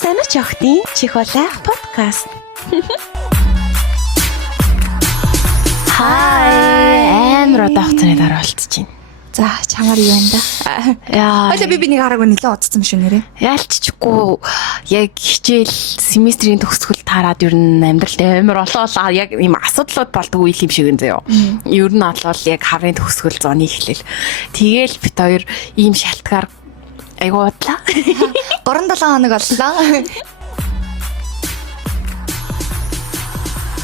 Санаач охтын чихолах подкаст. Хай, амар одоохцны дараа болчихж байна. За, чамаар юу байна да? Яа. Ойлоо би нэг хараагүй нэлээд удацсан шүү нэрээ. Яалччихгүй яг хичээл семестрийн төгсгөл таарад ер нь амьдрал амар олоолаа яг ийм асуудлууд болдгоо үйл юм шиг энэ заяа. Ер нь олол яг хаврын төгсгөл зооны эхлэл. Тэгээл бит хоёр ийм шалтгаар айгуу удлаа. 3-7 хоног боллоо.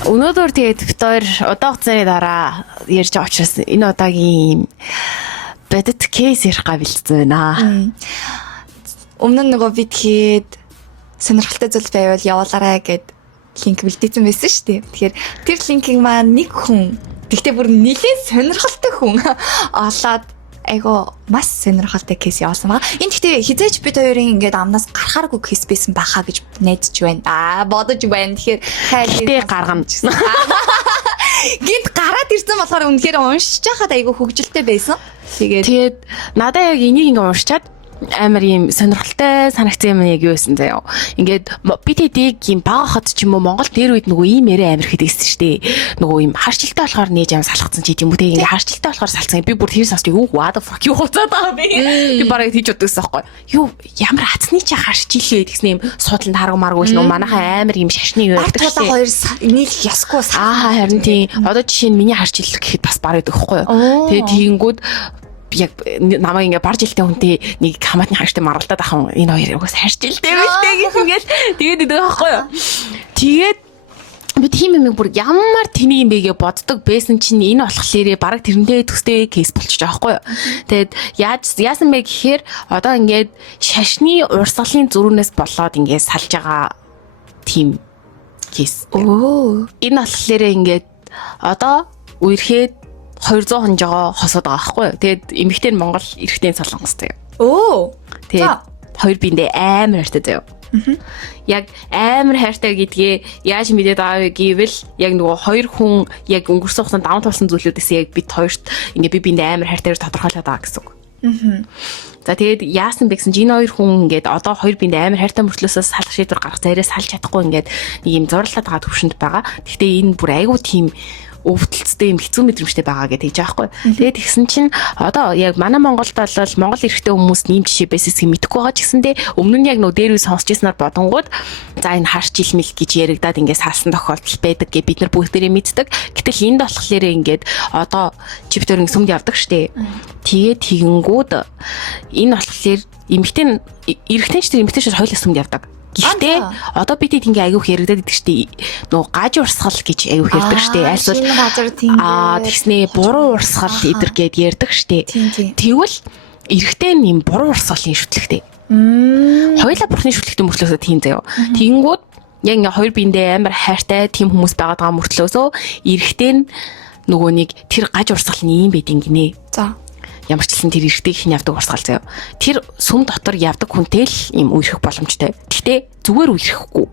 Өнөөдөр тэгээд бит хоёр удаахугацааны дараа ярьж байгаа учраас энэ удаагийн бэдэт кейс ярих гавилцсан байна. Өмнө нь нөгөө бид хэд сонирхолтой зүйл байвал явуулаарай гэд линк бэлдээсэн байсан шүү дээ. Тэгэхээр тэр линкийг маань нэг хүн тэгтээ бүр нэлээд сонирхолтой хүн олоод айгу маш сонирхолтой кейс явуулсан байгаа. Энэ гэхдээ хизээч бид хоёрын ингээд амнаас гарахааргүй кейс байсан байхаа гэж найдаж байна. Бодож байна. Тэгэхээр хайлтээ гаргана гэсэн. Гинт гараад ирсэн болохоор үнэхээр уншиж байхад айгу хөвгөлтэй байсан. Тэгээд надаа яг энийг ингээд уншичаад амар юм сонирхолтой санагцсан юм яг юу байсан заяа. Ингээд бид хэдийг юм бага хот ч юм уу Монгол дээр үед нөгөө ийм ярэ амар хэдэгсэн шүү дээ. Нөгөө юм харшилтай болохоор нээж ам салгацсан ч юм уу те. Ингээд харшилтай болохоор салцсан. Би бүр тэрс авч юу what the fuck юу хуцаад байгаа би. Би бараг тийж боддогсан байхгүй. Юу ямар хацны чи харшилээ гэсэн юм суудланд харгамааргүй л нөгөө манайхаа амар юм шашны юу байдаг шүү дээ. Хоёр нийлэх ясгүй харин тийм. Одоо жишээ нь миний харшил гэхэд бас бараг өгөхгүй юу. Тэгээд тийгүүд яг намайг ингээ бар жилтэй хүнтэй нэг хамаатны хаштай маргалдаад ахын энэ хоёр угаас харж илтэй байлтэй гэх ингээл тэгээд идэг байхгүй юу. Тэгээд би тийм юм бүр ямар тэний юм бэ гэж боддог байсан чинь энэ болохлээрээ баг тэрнээ төстэй кейс болчих жоохгүй юу. Тэгээд яасан бэ гэхээр одоо ингээд шашны урсгалын зөрүүнээс болоод ингээд салж байгаа тийм кейс. Энэ болохлээрээ ингээд одоо үерхэд 200 хонжоо хосоод байгаа байхгүй юу. Тэгээд эмэгтэй нь Монгол, эрэгтэй нь Солонгос заяа. Тэгээд хоёр биендээ амар хайртай заяа. Яг амар хайртай гэдгээ яаж мэдээд байгаа вэ гэвэл яг нөгөө хоёр хүн яг өнгөрсөн хугацаанд даван туулсан зүйлүүдээс яг бид хоёрт ингээ би биендээ амар хайртайгаар тодорхойлоод байгаа гэсэн үг. За тэгээд яасан бэ гэсэн чинь энэ хоёр хүн ингээд одоо хоёр биендээ амар хайртай мөртлөөсөө салах шийдвэр гаргах зайраа салж чадахгүй ингээд нэг юм зурлаад байгаа төвшөнд байгаа. Гэхдээ энэ бүр айгүй тийм өвдөлттэй юм хэцүү мэдрэмжтэй байгаа гэж хэлж байгаа байхгүй. Тэгээд тэгсэн чинь одоо яг манай Монголд бол Монгол эрэгтэй хүмүүс нэм жишээ байсээс мэдэхгүй байгаа ч гэсэндээ өмнө нь яг нөө дээр үе сонсч ирсэнаар бодонгууд за энэ харж илмэл гэж яригадаад ингээд салсан тохиолдол байдаг гэж бид нар бүгдээрээ мэддэг. Гэтэл энд болохоор ингээд одоо чиптөрийн сүмд явдаг штэ. Тэгээд тэгэнгүүт энэ болохоор эмэгтэй эрэгтэй ч тэр эмэгтэй ч хоёулаа сүмд явдаг. Гэхдээ одоо бид ингээ аягүй хэрэгдэд идэг штеп. Нөгөө гаж урсгал гэж аягүй хэрэгдэг штеп. Альсвал тэгснээ буруу урсгал идэр гэд ярьдаг штеп. Тэгвэл эрэгтэй юм буруу урсгалын шүтлэгтэй. Хоёулаа бурхны шүтлэгтэй мөртлөөсөө тийм заяа. Тэгэнгүүт яг ингээ хоёр биендээ амар хайртай тийм хүмүүс байгаад байгаа мөртлөөсөө эрэгтэй нь нөгөө нэг тэр гаж урсгал нь юм байдин гинэ. За ямар ч хэлсэн тэр эрэгтэй хин явдаг урсгал заяа. Тэр сүм дотор явдаг хүнтэй л юм үерхэх боломжтой. Гэхдээ зүгээр үерхэхгүй.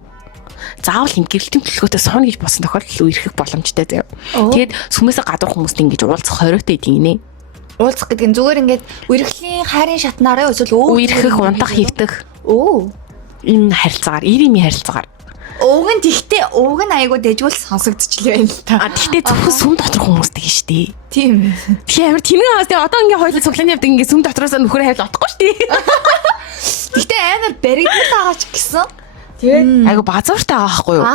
Заавал юм гэрэлтийн төлөвлөгөөтэй сууна гэж болсон тохиолдолд үерхэх боломжтой заяа. Тэгээд сүмээсээ гадуур хүмүүстэй ингэж уулзах хориотой идэг нэ. Уулзах гэдэг нь зүгээр ингээд үерхлийн хайрын шатнаараа эсвэл үерхэх унтах хийвдэх. Энэ харилцаагаар, ирийн харилцаагаар. Уг нь айгуу дэжгүүл сонсогдчихлээ байна л та. Гэхдээ зөвхөн сүм дотор хүмүүстэй штий. Тийм. Тэгэхээр амар тэнэг аваад одоо ингээ хоёул цуглаан явдаг ингээ сүм дотроос нөхөр хайл отохгүй штий. Гэхдээ амар баригдмал байгаа ч гэсэн. Тэгээд айгуу базууртай байгаа байхгүй юу?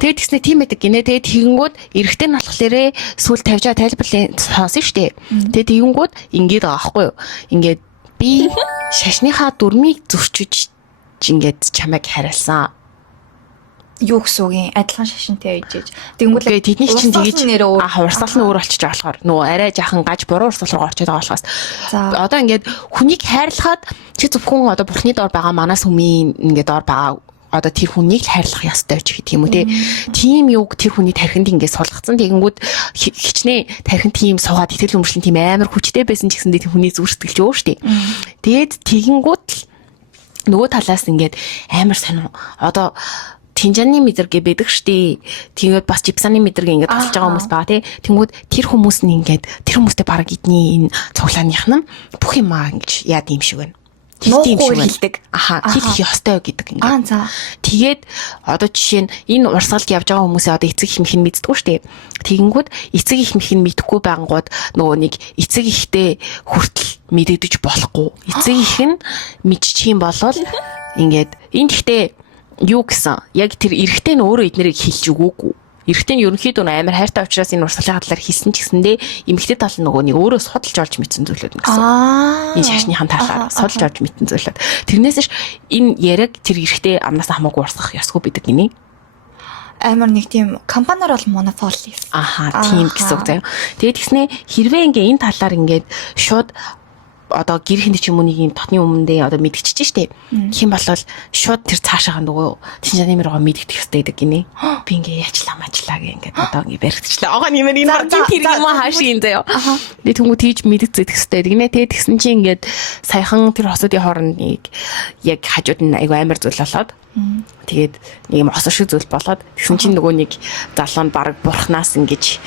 Тэгээд тэгснэ тийм байдаг гинэ. Тэгээд тэгэнгүүт эрэгтэй нь болохлээрээ сүл тавьж байгаа тайлбарлын сонсон штий. Тэгээд тэгэнгүүт ингээд байгаа байхгүй юу? Ингээд би шашныхаа дүрмийг зөрчиж ингээд чамайг хараалсан. Юу гэсэн үг юм? Адилхан шашинтай үйжээж. Тэнгүүл тэдний чинь тэгэж урсгал нь өөр болчихж байгаа болохоор нөгөө арай жаахан гаж буруу урсгал руу орчод байгаа болохоос. Одоо ингээд хүнийг хайрлахад чи зөвхөн одоо бурхны доор байгаа манаас хүмийн ингээд доор байгаа одоо тэр хүнийг л хайрлах ёстой ч гэх юм уу те. Тийм юг тэр хүний тархинд ингээд суулгацсан. Тэгэнгүүт хичнээн тархин тийм суугаад итгэл өмчлөн тийм амар хүчтэй байсан ч гэсэндээ тэр хүний зүрх сэтгэлж өөр штэ. Тэгээд тэгэнгүүт нөгөө талаас ингээд амар сонир одоо Тинжаны мэдрэг байдаг штий. Тэгээд бас жипсаны мэдрэг ингээд олж байгаа хүмүүс байгаа тий. Тэнгүүд тэр хүмүүс нь ингээд тэр хүмүүстэй баг эдний энэ цуглааных нь бүх юмаа ингэж яад юм шиг байна. хэлтий юм шиг байна. хэлдэг. Аха, хэлэх ёстой гэдэг ингээд. Аа за. Тэгээд одоо жишээ нь энэ урсгалд явж байгаа хүмүүсээ одоо эцэг их мэх нь мэддэггүй шүү дээ. Тэгэнгүүт эцэг их мэх нь мэдэхгүй байнгут нөгөө нэг эцэг ихтэй хүртэл мэдэгдэж болохгүй. Эцэг их нь мэдчих юм болол ингээд энэ гэхдээ юу гэсэн яг тэр эрэгтэй нь өөрөө эднэрийг хэлж өгөөгүй. Эрэгтэй нь ерөнхийдөө амар хайртай учраас энэ урсгалын талаар хэлсэн ч гэсэндээ эмэгтэй тал нь нөгөө нэг өөрөө судалж олж мэдсэн зүйлүүд гэсэн. Энэ шашныхан талаар судалж олж мэдсэн зүйлүүд. Тэрнээс ш энэ яриг тэр эрэгтэй амнаас хамаагүй урсгах ёсгүй бидэг гинэ. Амар нэг тийм компаниар бол монополи. Аха, тийм гэсэн үг заяа. Тэгээд тэгснээ хэрвээ ингээ энэ талаар ингээд шууд одоо гэр хүнд ч юм уу нэг юм дотны өмнөдөө одоо мэдчихэж штеп. Тэгэх юм бол шууд тэр цаашаа нөгөө тэнцаны мөргөө мэддэх хэрэгтэй гэдэг гинэ. Би ингээ яачлаа гэх ингээд одоо ингээ баригдчихлаа. Ага нэмэр энэ маркетинг тэр юм хаашийн заяа. Тэгээ түнгүү тийж мэддэх хэрэгтэй гинэ. Тэгээд тэгсэн чинь ингээд саяхан тэр хосуудын хоорондыг яг хажууд нь айгу амар зүйл болоод тэгээд нэг юм осоо шиг зүйл болоод тэгсэн чинь нөгөө нэг залуу нь баг бурхнаас ингэж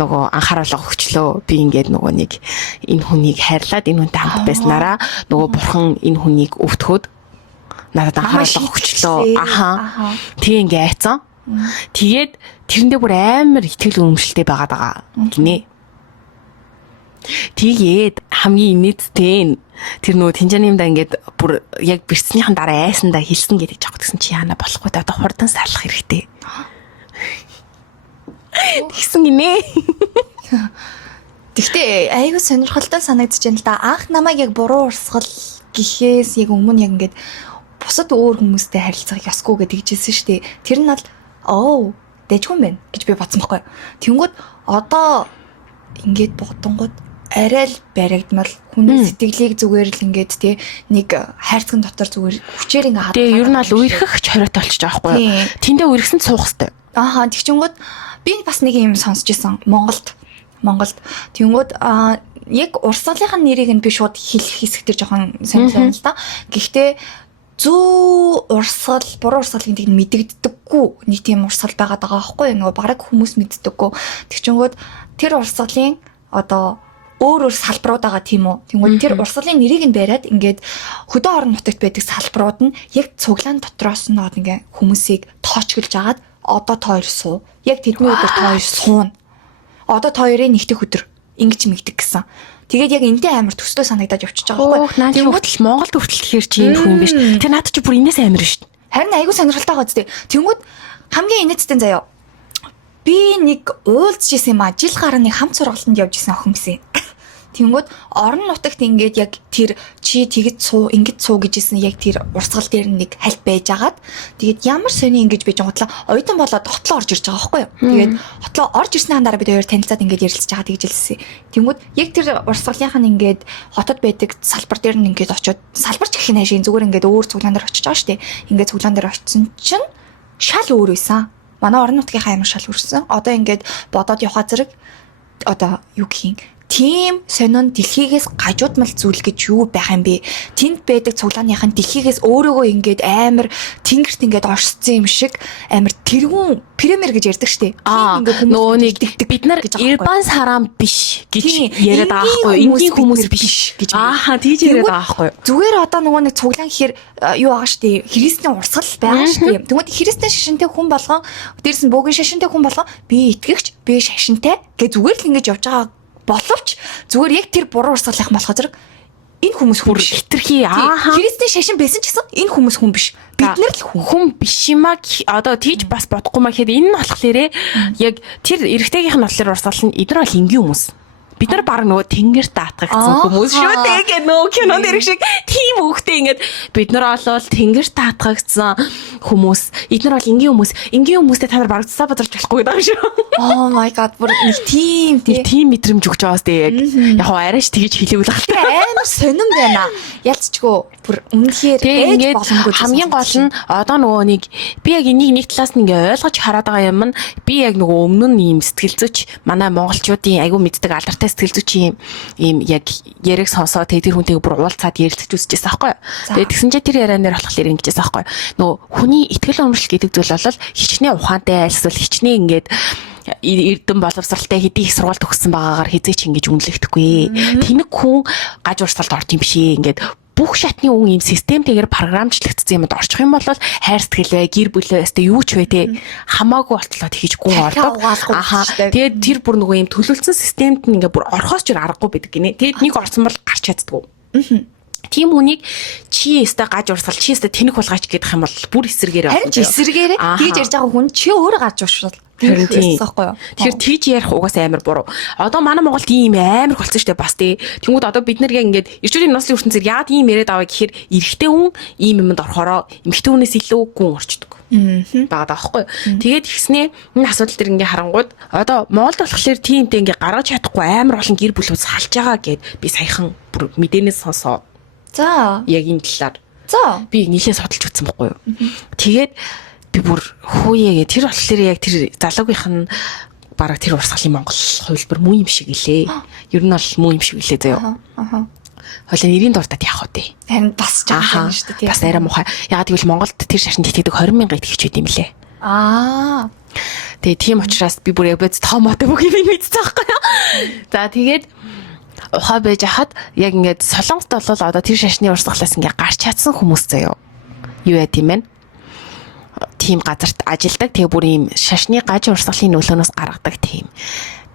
нөгөө анхааруулга өгчлөө. Би ингээд нөгөө нэг энэ хүнийг хайрлаад энэ хүнтэй хамт байснараа нөгөө бурхан энэ хүнийг өвтгөөд надад анхааруулга өгчлөө. Аха. Тэгээ ингээ айцсан. Тэгээд тэрэндээ бүр амар итгэл үнэмшилтэй байгаад байгаа гинэ. Тэгээд хамгийн инээдтэй тэр нөгөө тэнжаанымда ингээд бүр яг бэрцнийхэн дараа айсандаа хэлсэн гэдэг жоо гэсэн чи яана болохгүй та одоо хурдан сарлах хэрэгтэй. Тэгсэн гинэ. Гэхдээ айгүй сонирхолтой санагдаж байна л да. Анх намайг яг буруу урсгал гэхээс яг өмнө яг ингээд бусад өөр хүмүүстэй харилцах ёсгүй гэдэг хэлсэн шүү дээ. Тэр нь бол дэжгүй юм байна гэж би бодсон байхгүй. Тэнгүүд одоо ингээд бодонгууд арай л баригдмал хүний сэтгэлийг зүгээр л ингээд тий нэг хайрцагын дотор зүгээр хүчээр ингээд хадгалаад. Тэгээ ер нь бол үерхэх чойроотой болчих жоохгүй юу? Тэндээ үерхсэн суух хэрэгтэй. Ааха тэгчингүүд би бас нэг юм сонсч ирсэн Монголд. Тэнгүүд яг урсгалынхаа нэрийг нь би шууд хэлэх хэсэг төр жоохон сонирхолтой л да. Гэхдээ зүү урсгал, буруу урсгал гэдэг нь мэдэгддэггүй нэг тийм урсгал байгаад байгаа байхгүй юу? Нөгөө бараг хүмүүс мэддэггүй. Тэгчингүүд тэр урсгалын одоо өөр салбарууд байгаа тийм үү. Тэгвэл тэр урсгалын нэрийг нь бариад ингээд хөдөө орон нутагт байдаг салбарууд нь яг цуглаан дотроос нь ингээ хүмүүсийг тоочглож агаад одоо тоор суу. Яг тэдний өдөр тоор суuna. Одоо тоорын нэгдэх өдөр ингэж мэгдэг гэсэн. Тэгээд яг энтэй амар төслөө санагдаад явчихж байгаа байхгүй. Тийм хүртэл Монголд хүртэл тэгэхээр чи энэ хүн биш. Тэр наад чи бүр энэс амар шүү дээ. Харин айгүй сонирхолтой байгаа зү. Тэнгүүд хамгийн инээдтэй заяа. Би нэг уулзж исэн юм а. Жил гараа нэг хамт сургалтанд явж исэн охин гэсэн. Тэнгүүд орон нутагт ингээд яг тэр чи тэгэд суу ингэж суу гэжсэн яг тэр урсгал дээр нэг хальт байжгаад тэгээд ямар сони ингэж байж гутлаа оюутан болоод хотлоо орж ирж байгаа байхгүй юу. Тэгээд хотлоо орж ирснээр дараа бид хоёр танилцаад ингээд ярилцж байгаа гэж хэлсэн. Тэнгүүд яг тэр урсгалынх нь ингээд хотод байдаг салбар дээр нь ингээд очиод салбарч гэх нь хаашийн зүгээр ингээд өөр цуглаан дээр очиж байгаа шүү дээ. Ингээд цуглаан дээр очисон чинь шал өөр байсан. Манай орон нутгийн амар шал үрсэн. Одоо ингээд бодоод явхаа зэрэг одоо юу гэх юм тийм сонин дэлхийгээс гажуудмал зүйл гэж юу байх юм бэ? Тэнд байдаг цуглааныхан дэлхийгээс өөрөөгөө ингээд амар тэнгэрт ингээд оршсон юм шиг амар тэрүүн премьер гэж ярьдаг штеп. Нөгөө нэг бид нар Ирбан сарам биш гэж яриад байгаа байхгүй юу? Энгийн хүмүүс биш гэж. Ааха тийж яриад байгаа байхгүй юу? Зүгээр одоо нөгөө нэг цуглаан гэхээр юу байгаа штеп. Христийн урсгал байгаа штеп. Тэгмээд христийн шашинтай хүн болгон дээрс нь бөөгийн шашинтай хүн болгон би итгэгч, би шашинтай гэж зүгээр л ингэж явж байгаа боловч зүгээр яг тэр буруу урсгалынхан болох зэрэг энэ хүмүүс хүн биш. Хитрхи христийн шашин байсан ч гэсэн энэ хүмүүс хүн биш. Бид нар л хүн биш юм аа. Одоо тийж бас бодохгүй маа гэхэд энэ нь болохлээрээ яг тэр эрэгтэйгийнх нь болохоор урсгал нь эдгээр бол энгийн хүмүүс. Бид нар баг нөгөө тэнгэр даатгагдсан хүмүүс шүү дээ гэх нөгөө кинонд ирэх шиг тийм үгтэй ингээд бид нар олвол тэнгэр даатгагдсан хүмүүс эдгээр бол энгийн хүмүүс хүмүүстэй та нар баг цаа бадарч болохгүй гэдэг юм шүү. Oh my god бүр нэг тийм мэдрэмж өгч байгаас тэг яг арайш тэгж хэлээгүй л хальтай амар сонирн байна. Ялцчгүй бүр үнэхээр ээж боломгүй хамгийн гол нь одоо нөгөө нэг би яг энийг нэг талаас нь ингээ ойлгож хараад байгаа юм нь би яг нөгөө өмнө нь ийм сэтгэл зүйч манай монголчуудын айгүй мэддэг алдартай сэтгэл зүйч ийм яг яриг сонсоо тэр хүнтэйг бүр уулзаад ярилцаж үзчихсэн аахгүй. Тэгээд тэгсэн чинь тэр яриан дээр болохоор ингэжсэн аахгүй. Нөгөө хүний итгэл үнэмшил гэдэг зүйл бол хичнээн ухаантай эсвэл хичнээн ингээд эрдэм боловсралтай хэдий их сургууль төгссөн байгаагаар хизээч ингэж үнэлэгдэхгүй. Тэнэг хүн гаж урсгалд орж юм бишээ. Ингээд бүх шатны үн ийм системтэйгээр програмчлагдсан юмд орчих юм бол хайр сэтгэл бай, гэр бүл бай, өстэй юу ч бай те хамаагүй болтлоо тэгэж гүн ордог. Тэгээд тэр бүр нөгөө ийм төлөвлөсөн системд нь ингээ бүр орхоос ч аргагүй байдаг гинэ. Тэгээд нэг орсон бол гарч чаддгүй. Тийм үнийг чи өстэй гаж урсгал чи өстэй тэнэг болгаач гэдэг юм бол бүр эсэргээрээ. Харин ч эсэргээрээ тэгж ярьж байгаа хүн чи өөрөө гаж урсгал. Тэгэхээр тийж ярих угаасаа амар буруу. Одоо манай Монголд ийм амар болсон штэ бас тий. Тэнгүүд одоо бид нэр ингээд эрчүүлийн нослын ертөнцөөр яагаад ийм яриад аваа гэхээр эрэгтэй хүн ийм юмд орохороо эмэгтэй хүнээс илүү гүн орчдөг. Бага даахгүй. Тэгээд ихснээ энэ асуудал төр ингээ харангууд одоо Монголд болохоор тиймтэй ингээ гаргаж чадахгүй амар олон гэр бүлүүд салж байгаа гэд би саяхан бүр мэдээнээс сонсоо. За. Яг энэ талаар. За. Би нэлээд судалж үзсэн байхгүй юу. Тэгээд би бүр хөөе тэр болохоор яг тэр залуугийнх нь бараг тэр урсгалын Монгол хувилбар муу юм шиг илээ. Ер нь бол муу юм шиг илээ заяа. Хойлоо нэрийн дуртад яах вэ? Харин бас ч байгаа юм шүү дээ. Бас арай муухай. Яг гэвэл Монголд тэр шашинд итгэдэг 20,000 итгэж байт юм лээ. Тэгээ тийм учраас би бүр яг бод томоотой бүх юм мэдчихсэн байхгүй юу? За тэгээд ухаа байж хахад яг ингээд Солонгост бол одоо тэр шашны урсгалаас ингээд гарч чадсан хүмүүс заяа. Юу яа тийм бэ? Тийм газарт ажилладаг. Тэгээ бүр ийм шашны гаж урсгалын нөлөөнөөс гаргадаг тийм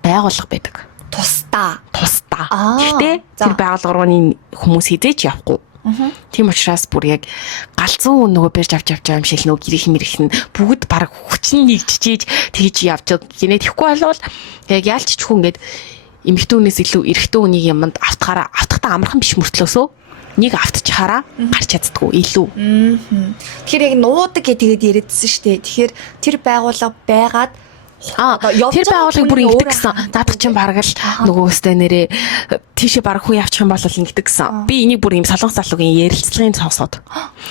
байгууллага байдаг. Тусдаа. Гэхдээ тэр байгууллагын хүмүүс хизээч явахгүй. Тийм учраас бүр яг галзуу нөгөө барьж авч байгаа юм шиг нөгөө гэрэх мэрэх нь бүгд баг хүчин нэгжиж тэгж явж гинэ. Тэгэхгүй болвол яг яалччихгүй ингээд эмэгтэй хүнээс илүү эрэгтэй хүнийг юмд автахтаа амархан биш мөртлөөсөө нэг автчихаараа гарч чаддгүй илүү. Тэгэхээр яг нуудаг гэдэг яриадсэн шүү дээ. Тэгэхээр тэр байгууллага байгаад тэр байгууллагыг бүр ингэдэг гэсэн. Наадах чинь бараг л нөгөө өстэй нэрээ тийшээ бараг хүн явчих юм бол ингэдэг гэсэн. Би энийг бүр ийм солонгос залуугийн ярилцлагын сонсоод.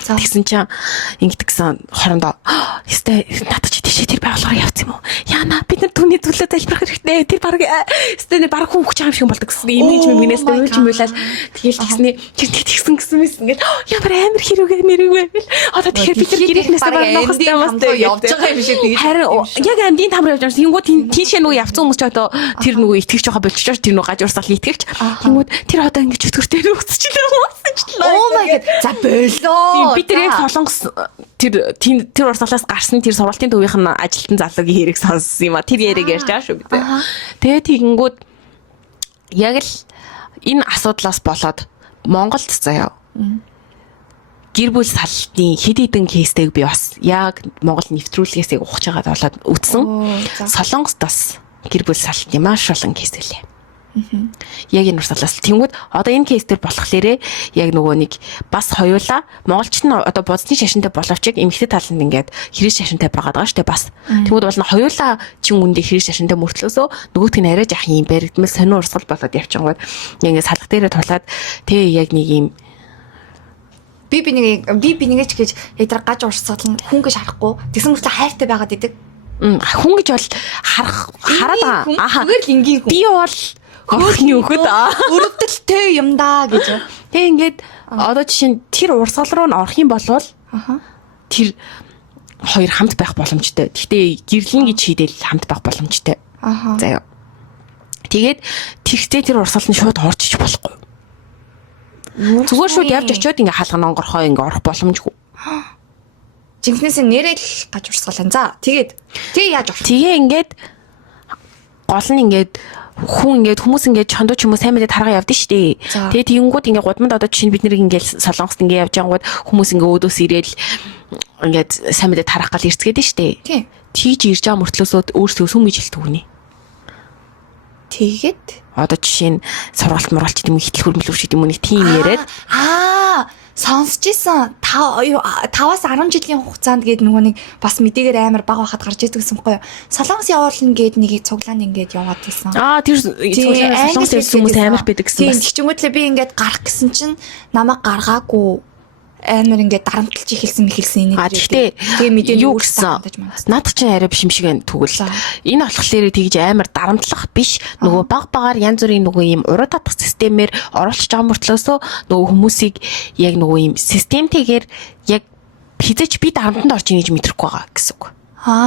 Тэгсэн чинь ингэдэг гэсэн хорондоо өстэй наадах чи тийшээ тэр байгууллагаар явц юм уу? Яана бид нар түүний төлөө залбирах хэрэгтэй. Тэр бараг өстэй нэр бараг хүн өгч байгаа юм шиг болдог гэсэн. Имиж мэгнээс дэвж юм байлаа. Тэгэл тэгснээ чи тэгсэн гэсэн мэс ингээд ямар амар хэрүүгээ мэрүүгээ. Одоо тэгэхээр бид нар гэрээхнээс бараг нохостой мостой явж байгаа юм шиг тэгээд харин яг амдын тамар явж байгаа. Тэнгүүд тийшээ нөгөө явцсан хүмүүс ч одоо тэр нөгөө итгэвч байгаа болчихоор тэр нөгөө гаж урсгал итгэвч. Тэнгүүд тэр одоо ингэж өтгөртэй өгсөжлөө хүмүүсчлээ. Oh my god. За болоо. Бид тэр яг солонгос тэр урсгалаас гарсан тэр сургалтын төвийнх нь ажилтан залуугийн хэрэг сонссон юм а. Тэр яриг ярьж байгаа шүү бид. Тэгээд тэгэнгүүт яг л энэ асуудлаас болоод Монголд заяа. Гэр бүл салтын хэд хэдэн кейстэйг би бас яг Монгол нэвтрүүлгээс ухаж байгаад болоод үтсэн. Солонгост бас гэр бүл салтын маш олон кейс үлээ. Яг энэ урсгалаас тэнгүүд одоо энэ кейс төр болохлээрээ яг нөгөө нэг бас хоёулаа монголч нь одоо бодисны шашинтай боловч яг эмэгтэй талд ингээд хэрэг шашинтай байгаад байгаа шүү дээ бас. Тэнгүүд бол хоёулаа чин үндэ хэрэг шашинтай мөртлөөсөө нөгөөтг нь арай жах юм баригдмал сонио урсгал болоод явчихгүйд ингээд салах дээрээ тулаад тэг яг нэг юм би нэг ч гэж яг тэр гаж урсгал нь хүн гэж харахгүй тэгсэн мөртлөө хайртай байгаад идэг. Хүн гэж бол хараад байгаа. Зүгээр л энгийн хүн. Би бол хөрхний өгöd өрөвдөлтэй юм да гэж. Тэг ингээд одоо жишээ нь тэр урсгал руу н орох юм бол тэр хоёр хамт байх боломжтой. Гэхдээ гэрлэн гэж хийдэл хамт байх боломжтой. Заяа. Тэгээд тэр урсгал нь шууд орчих болохгүй. Зүгээр шууд явж очиод ингээ хаалган онгорхоо ингээ орох боломжгүй. Жинхнээс нэрэл гаж урсгалаа. За тэгээд яаж орох? Тэгээ ингээд гол нь ингээд хүмүүс ингээд чондоо ч юм уу сайн мэдээ таргаа явдсан шүү дээ. Тэгээ тэгэнгүүт ингээ гудамд одоо чинь бид нэр ингээд солонгост ингээ явж ангууд хүмүүс ингээ өөдөөс ирээл ингээд сайн мэдээ тарах гал ирцгээд шүү дээ. Тийж ирж байгаа мөртлөөсөө өөрсдөө сүм гэж хэлдэг үгний. Тэгээд одоо жишээ нь сургалт мургалч гэдэг юм хитэл хөрмөлөв шиг юм уу нэг тийм яриад сонсч ийсэн 5-аас 10 жилийн хугацаанд гээд нөгөө нэг бас мэдээгээр амар бага байхад гарч идэг гэсэн байхгүй юу. Солонгос явуулна гээд нэг цуглаан ингээд яваад байсан. Тэр солонгос хүмүүс амар байдаг гэсэн бас. Тийм чимээтлээ би ингээд гарах гэсэн чинь намайг гаргаагүй амар ингээд дарамтлж эхэлсэн энэ. Тэгээ мэдээ юу гэсэн. Наад чинь арай биш юм шиг байна тэгвэл. Энэ болохоор тэгж амар дарамтлах биш. Нөгөө багаар янз бүрийн нөгөө юм уруу татах системээр оруулж байгаа мөртлөөсөө нөгөө хүмүүсийг яг нөгөө юм системтэйгээр яг хизээч би дарамтанд орж ийн гэж мэдрэхгүй байгаа гэсэн үг.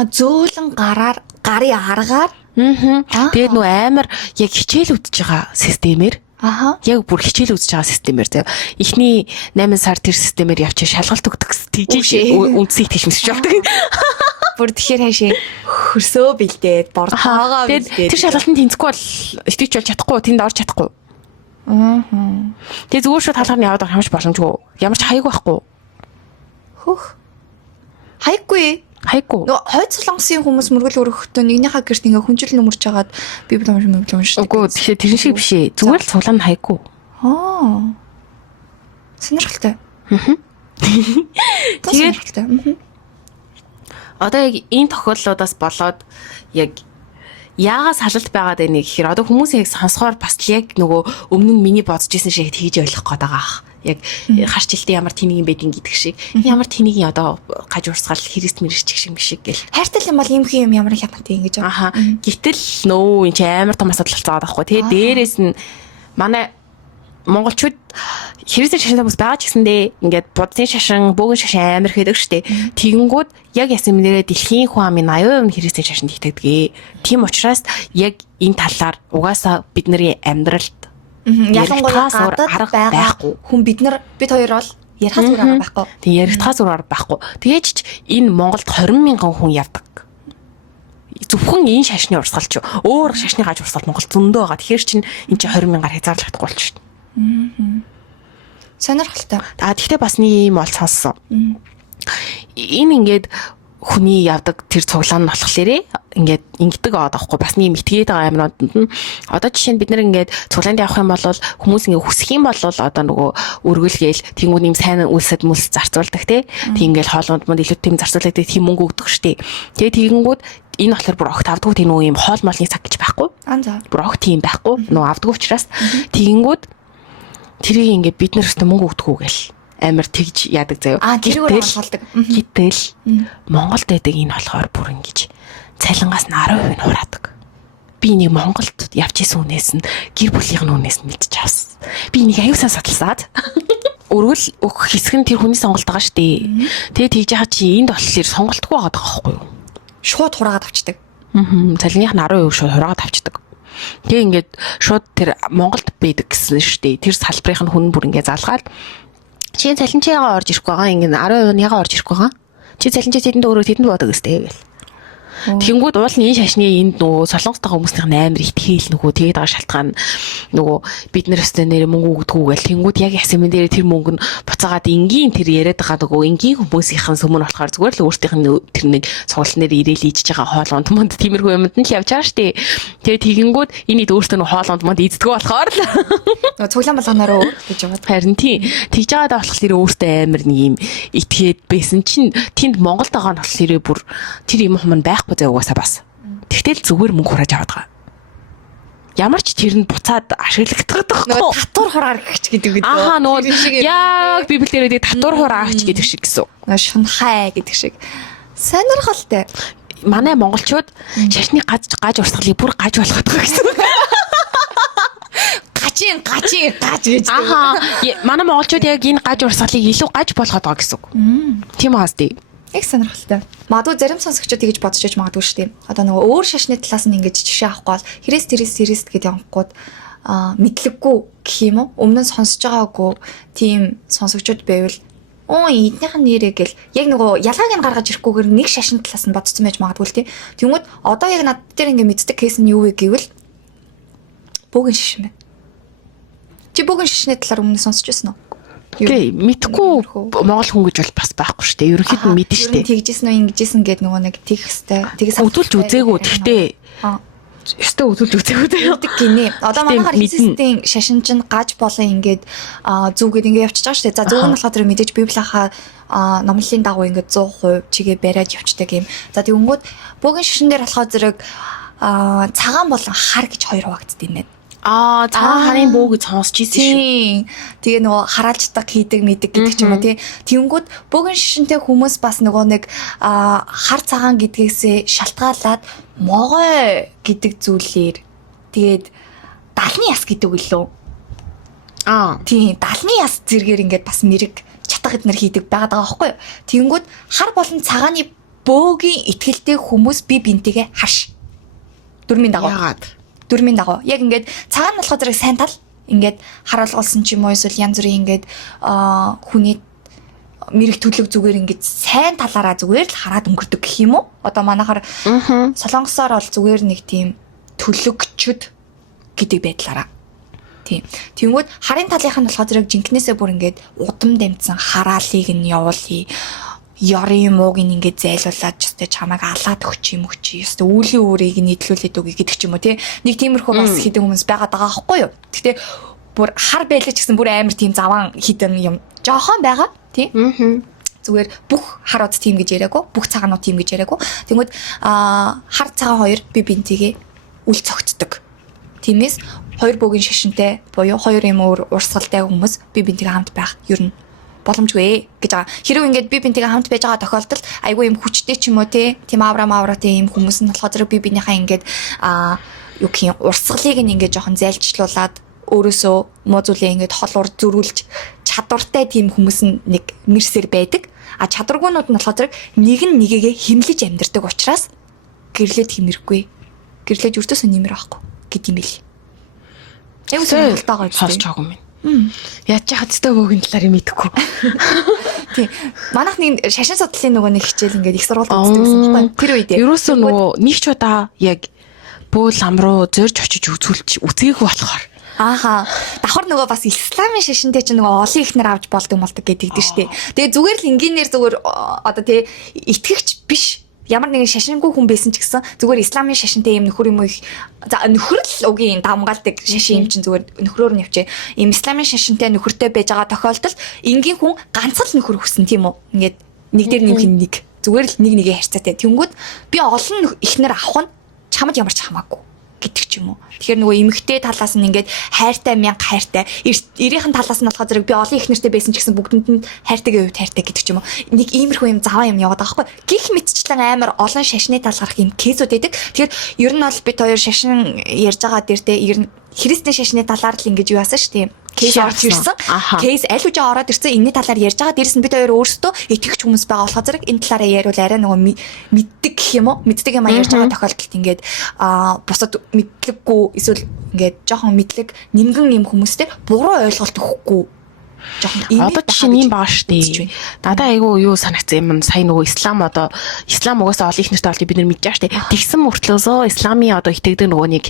Зөөлөн гарын аргаар. Тэгээд нөгөө амар яг хичээл үтж байгаа системээр Аха. Яг бүр хичээл үзэж байгаа системээр заяа. Эхний 8 сар тэр системээр явчих шалгалт өгдөг тэгж үндсийг тэгш мэсч болдог. Бүр тэгэхээр хаашаа хөрсөө бэлдээд бордоогоо бэлдээд. Тэр шалгалтанд тэнцэхгүй бол итгэж болж чадахгүй, тэнд орж чадахгүй. Тэгээ зүгээр шууд хаалганы яваад хамж боломжгүй. Ямар ч хаяг байхгүй. Хөх. Хайггүй. Нөгөө хойд солонгосын хүмүүс мөргөл өргөхдөө нэгнийхээ гэрт ингээ хүнжил нөмөрч хагаад библ уншдаг. Үгүй тэгэхээр тэрэн шиг биш ээ. Зүгээр л цуглаан хайггүй. Сонирхолтой. Тэгээд одоо яг энэ тохиолдлуудаас болоод яг яагаас халалт байгаад байна гэхээр одоо хүмүүс яг сонсохоор бас яг нөгөө өмнө нь миний бодож исэн шиг тэгж ойлгох гээд байгаа. Яг харч илтээ ямар тэнэг юм байдин гэдэг шиг. Ямар тэнэг одоо гаж урсгал хэрэгт мэрэгч шиг биш гэл. Хайртай юм бол юм хий юм ямар хятадтай ингэж байгаа. Гэтэл нөө энэ ч амар том асуудал болцоод байгаа байхгүй. Тэгээ дээрээс нь манай монголчууд хэрэгцээ шашин хүмүүс байгаа ч гэсэндээ ингээд буддын шашин, бөөгөн шашин амар хэдэг штэ. Тэгэнгүүт яг ясам нэрээ дэлхийн хүн амын 80% нь хэрэгцээ шашинд итгэдэг. Тийм учраас яг энэ талаар угаасаа бидний амьдралд ялангуяа гадаад байгаа хүн бид хоёр бол ярихаас өөр арга байхгүй. Тэг ярихаас өөр арга байхгүй. Тэгээд ч энэ Монголд 20,000 хүн явдаг. Зөвхөн энэ шашны урсгалч өөр шашны гаж урсгал Монгол зөндөө байгаа. Тэгэхээр чин энэ чинь 20,000-аар хязгаарлагдахгүй болчихно. Сонирхолтой. Тэгтээ бас нэг юм бол сонссон. Энэ ингээд хүний явдаг тэр цуглаан нь болохоор ингээд ингэдэг байгаа даахгүй бас нэг мэтгээд байгаа юмнуудад нь одоо жишээ нь бид нэр ингээд цуглаанд явах юм бол хүмүүс ингээд хүсэх юм бол одоо нөгөө өргөлгээл тэнгууд юм сайн үлсэд мүлс зарцуулдаг тийм ингээд хоолунд мод илүү тийм зарцуулдаг тийм мөнгө өгдөг штеп. Тэгээ тэгэнгүүт энэ болохоор бүр огт авдаггүй тийм нөгөө юм хоол молны цаг гэж байхгүй. Бүр огт тийм байхгүй. Нөгөө авдаггүй учраас тэгэнгүүт тэрийг ингээд бид нар өстө мөнгө өгдөггүй гэл амар тэгж яадаг заяа. Гэтэл Монголд байдаг энэ болохоор бүр ингэж цалингаас нь 10% нь хураадаг. Би нэг Монголд явж исэн хүнээс нь гэр бүлийнх нь хүнээс нь мэдчих авсан. Би нэг аюусаа саталсаад өргөл өгөх хэсэг нь тэр хүний сонголт байгаа шүү дээ. Тэгээ тэгж яхаа чи энд болохоор сонголтгүй байгаа байхгүй юу? Шууд хураагаад авчдаг. Цалингийнх нь 10% шууд хураагаад авчдаг. Тэгээ ингээд шууд тэр Монголд байдаг гэсэн шүү дээ. Тэр салбарын хүн бүр ингээд залгаад чи цалин чи яга орж ирэхгүй байгаа. Ингээд 10% нь яга орж ирэхгүй байгаа. Чи цалин чи тэдэнд өөрөө тэдэнд бодог өстэй гэл. Тэгэнгүүт уул нь энэ шашны энд нөгөө солонгостойгоо хүмүүсийн амар ихтгэл нөгөө тэгээд байгаа шалтгаан нөгөө бид нар өстэй нэр мөнгө өгдөггүй гэл. Тэгэнгүүт яг ясамын дээр тэр мөнгө нь буцаагаад энгийн тэр яриад байгаа нөгөө энгийн хүмүүсийнхэн сүмэн болохоор зүгээр л өөртөөх нь тэр нэг цуглал нэр ирээл ийж байгаа хоолонд манд тиймэрхүү юмд нь л явж байгаа штэ. Тэгээд тэгэнгүүт энийг өөртөө нөгөө хоолонд манд ийддэг болохоор л нөгөө цуглаан болгоноор өөр гэж байгаа. Харин тийм тэгж байгаа болохоор өөртөө амар нэг юм итгээд байсан чинь тэнд Монголд байгаа нь болохоор бүр тэр юм хүмүүс байхгүй зэ угаасаа бас. Тэгтэл зүгээр мөнгө хурааж аваад байгаа. Ямар ч тэр нь буцаад ашиглагддаг байхгүй. Татвар хураагч гэдэг үү? Ахаа нөгөө яг библиэр дээр татвар хураагч гэдэг шиг гэсэн. Шунхай гэдэг шиг. Сонирхолтой. Манай монголчууд шашны гаж урсгалыг бүр гаж болгоод байгаа гэсэн. Гаж гэж. Ахаа манай монголчууд яг энэ гаж урсгалыг илүү гаж болгоод байгаа гэсэн. Тийм ааз тий. Их сонирхолтой. Магадгүй зарим сонсогчдод тэгж бодож иж магадгүй шүү дээ. Одоо нөгөө өөр шашны талаас нь ингэж жишээ авахгүй бол хэрэгс гэдэг явангууд мэдлэггүй гэх юм уу? Өмнө нь сонсож байгаагүй тийм сонсогчдод байвал эднийх нь нэрээ гэл яг нөгөө ялгааг нь гаргаж ирэхгүйгээр нэг шашны талаас нь бодсон байж магадгүй л тий. Тэнгүүд одоо яг над дээр ингэ мэддэг кейс нь юу вэ гэвэл бөөгөн шашин байна. Чи бөөгөн шашны талаар өмнө сонсож байсан уу? Окей, мэдхгүй монгол хүн гэж бол бас байхгүй шүү дээ. Ерөнхийд нь мэдэн шүү дээ. Тэгжсэн үү, ингэжсэн гэд нөгөө нэг тэгх хэвээр. Тэгээс үзүүлж үзээгүй. Тэгтээ өстө үзүүлж үзээгүй гэдэг гинэ. Одоо манайхаар христийн шашин чинь гаж болон ингээд зүгээд ингээд явчихж байгаа шүү дээ. За зүг нь болохоор тэр мэдээж библийнхаа номлолын дагуу ингээд 100% чигээ бариад явчихдаг юм. За тэгэнгүүт бөөгөн шашин дээр болохоор зэрэг цагаан болон хар гэж хоёр хуваагддаг юм байна. Цагаан харын бөө гэж сонсч ийсэн шүү. Тэгээ нөгөө хараалждаг хийдэг мэдэг гэдэг ч юм уу тий. Тэнгүүд бөөгөн шишинтэй хүмүүс бас нөгөө нэг хар цагаан гэдгээсээ шалтгаалаад могой гэдэг зүйлээр тэгээд далны яс гэдэг үлээ. Тийм далны яс зэргээр ингээд бас мэрэг чатаг эднэр хийдэг байгаад байгаа байхгүй юу. Тэнгүүд хар болон цагааны бөөгийн итгэлтэй хүмүүс бие бинтийгээ харш. Дөрмийн дагуу. Дөрмийн дагуу. Яг ингээд цагаан болохоор зэрэг сайн тал, ингээд харуулсан ч юм уу эсвэл янз бүрийн ингээд хүний мэрэг төлөв зүгээр ингээд сайн талаараа зүгээр л хараад өнгөрдөг гэх юм уу? Одоо манайхаар солонгосоор бол зүгээр нэг тийм төлөгчд гэдэг байдлаараа. Тийм. Тэнгүүд харын талынх нь болохоор зэрэг жинкнээсээ бүр ингээд удам дамжсан хараалыг нь явуулъя. Ёрын мууг нь ингээд зайлуулаад ч чамайг алаад өгч юм өгч. Ёстой үүлийн өөрийг нийтлүүлээд өгье гэдэг ч юм уу тий. Нэг тиймэрхүү бас хідэн хүмүүс байгаад байгаа байхгүй юу? Гэхдээ бүр хар байлаа ч гэсэн бүр амар тийм заван хідэн юм жоохон байгаа тий. Зүгээр бүх харууд тийм гэж яриаггүй, бүх цагаанууд тийм гэж яриаггүй. Тэгмээд хар цагаан хоёр би бинтигээ үл цогцдог. Тиймээс хоёр бөгийн шашинтай буюу хоёр юм урсгалтай хүмүүс би бинтигээ хамт байх ер нь боломжгүй гэж байгаа. Хэрвээ ингээд би бинтигээ хамт байж байгаа тохиолдолд айгүй юм хүчтэй ч юм уу тийм авраатай юм хүмүүс нь болохоор зэрэг би бинийхээ ингээд юу гэх юм урсгалыг нь ингээд жоохон зайлчлуулад өөрөөсөө муу зүйлээ ингээд холуур зөрүүлж чадвартай тийм хүмүүс нэг мэрсэр байдаг. Чадваргуунууд нь болохоор зэрэг нэг нь нэгээгээ хэмлэж амьдэрдэг учраас гэрлээд хэмэрхгүй. Гэрлээд өртөөсөө нэмэр авахгүй гэд юм бэл. Айгуу сонирхолтой байгаа сонсч байгаа юм. Яаж хацтай бөөгийн талаар мэдэхгүй. Тийм. Манайх нэг шашин судлалын нөгөө нэг хичээл ингээд их сургуульд үздэг гэсэн байна. Тэр үедээ. Ерөөсөө нөгөө нэг ч удаа яг бөөл ам руу зорж очиж үзээгүй болохоор. Давхар нөгөө бас исламын шашинтэй ч нөгөө олон ихнэр авч болдог гэдэг штеп. Тэгээ зүгээр л энгийнээр зүгээр одоо тий итгэгч биш. Ямар нэгэн шашингүй хүн байсан ч гэсэн зүгээр исламын шашинтай юм нөхөр юм уу их нөхөр л үгийн давмгаалдаг шашин юм чинь зүгээр нөхрөөр нь явчээ. Ийм исламын шашинтай нөхөртэй байж байгаа тохиолдолд энгийн хүн ганц л нөхөр хүснэ тийм үү? Ингээд нэг дээр нэмэх нэг зүгээр л нэг нэгэ харьцаатай. Тэнгүүд би олон ихнэр авах нь чамд ямар ч хамаагүй гэдэг ч юм уу. Тэгэхээр нөгөө эмэгтэй талаас нь ингээд хайртай мянга хайртай, эрийнхэн талаас нь болохоор зэрэг би олон их нэртэй байсан ч гэсэн бүгдэнд нь хайртайгийн хувьд хайртай гэдэг ч юм уу. Нэг иймэрхүү юм заваа юм яваад байгаа байхгүй. Гих мэдчлэн амар олон шашны тал гарах юм кейсүүд байдаг. Тэгэхээр ер нь бол бид хоёр шашин ярьж байгаа дээр те ер нь христийн шашны талаар л ингэж юу яасан шүү дээ. Кейс орж ирсэн. Кейс аль үжи ороод ирсэн. Энэний талаар ярьж байгаа. Дээрээс нь бид хоёр өөрсдөө итгэгч хүмүүс байгаа болохоор зэрэг энэ талаараа яриул арай нөгөө мэддэг гэх юм уу? Мэддэг юм ярьж байгаа тохиолдолд ингээд бусад мэдлэггүй эсвэл ингээд жоохон мэдлэг нимгэн юм хүмүүстэй буруу ойлголт өгөхгүй. Одоо жишээ нь юм баа штэ. Надаа айгүй юу санагцсан юм сая нөгөө ислам угаасаа олон их нэртэй болтыг бид нар мэдж байгаа штэ. Тэгсэн мөртлөөсөө исламын одоо итгэдэг нөгөө нэг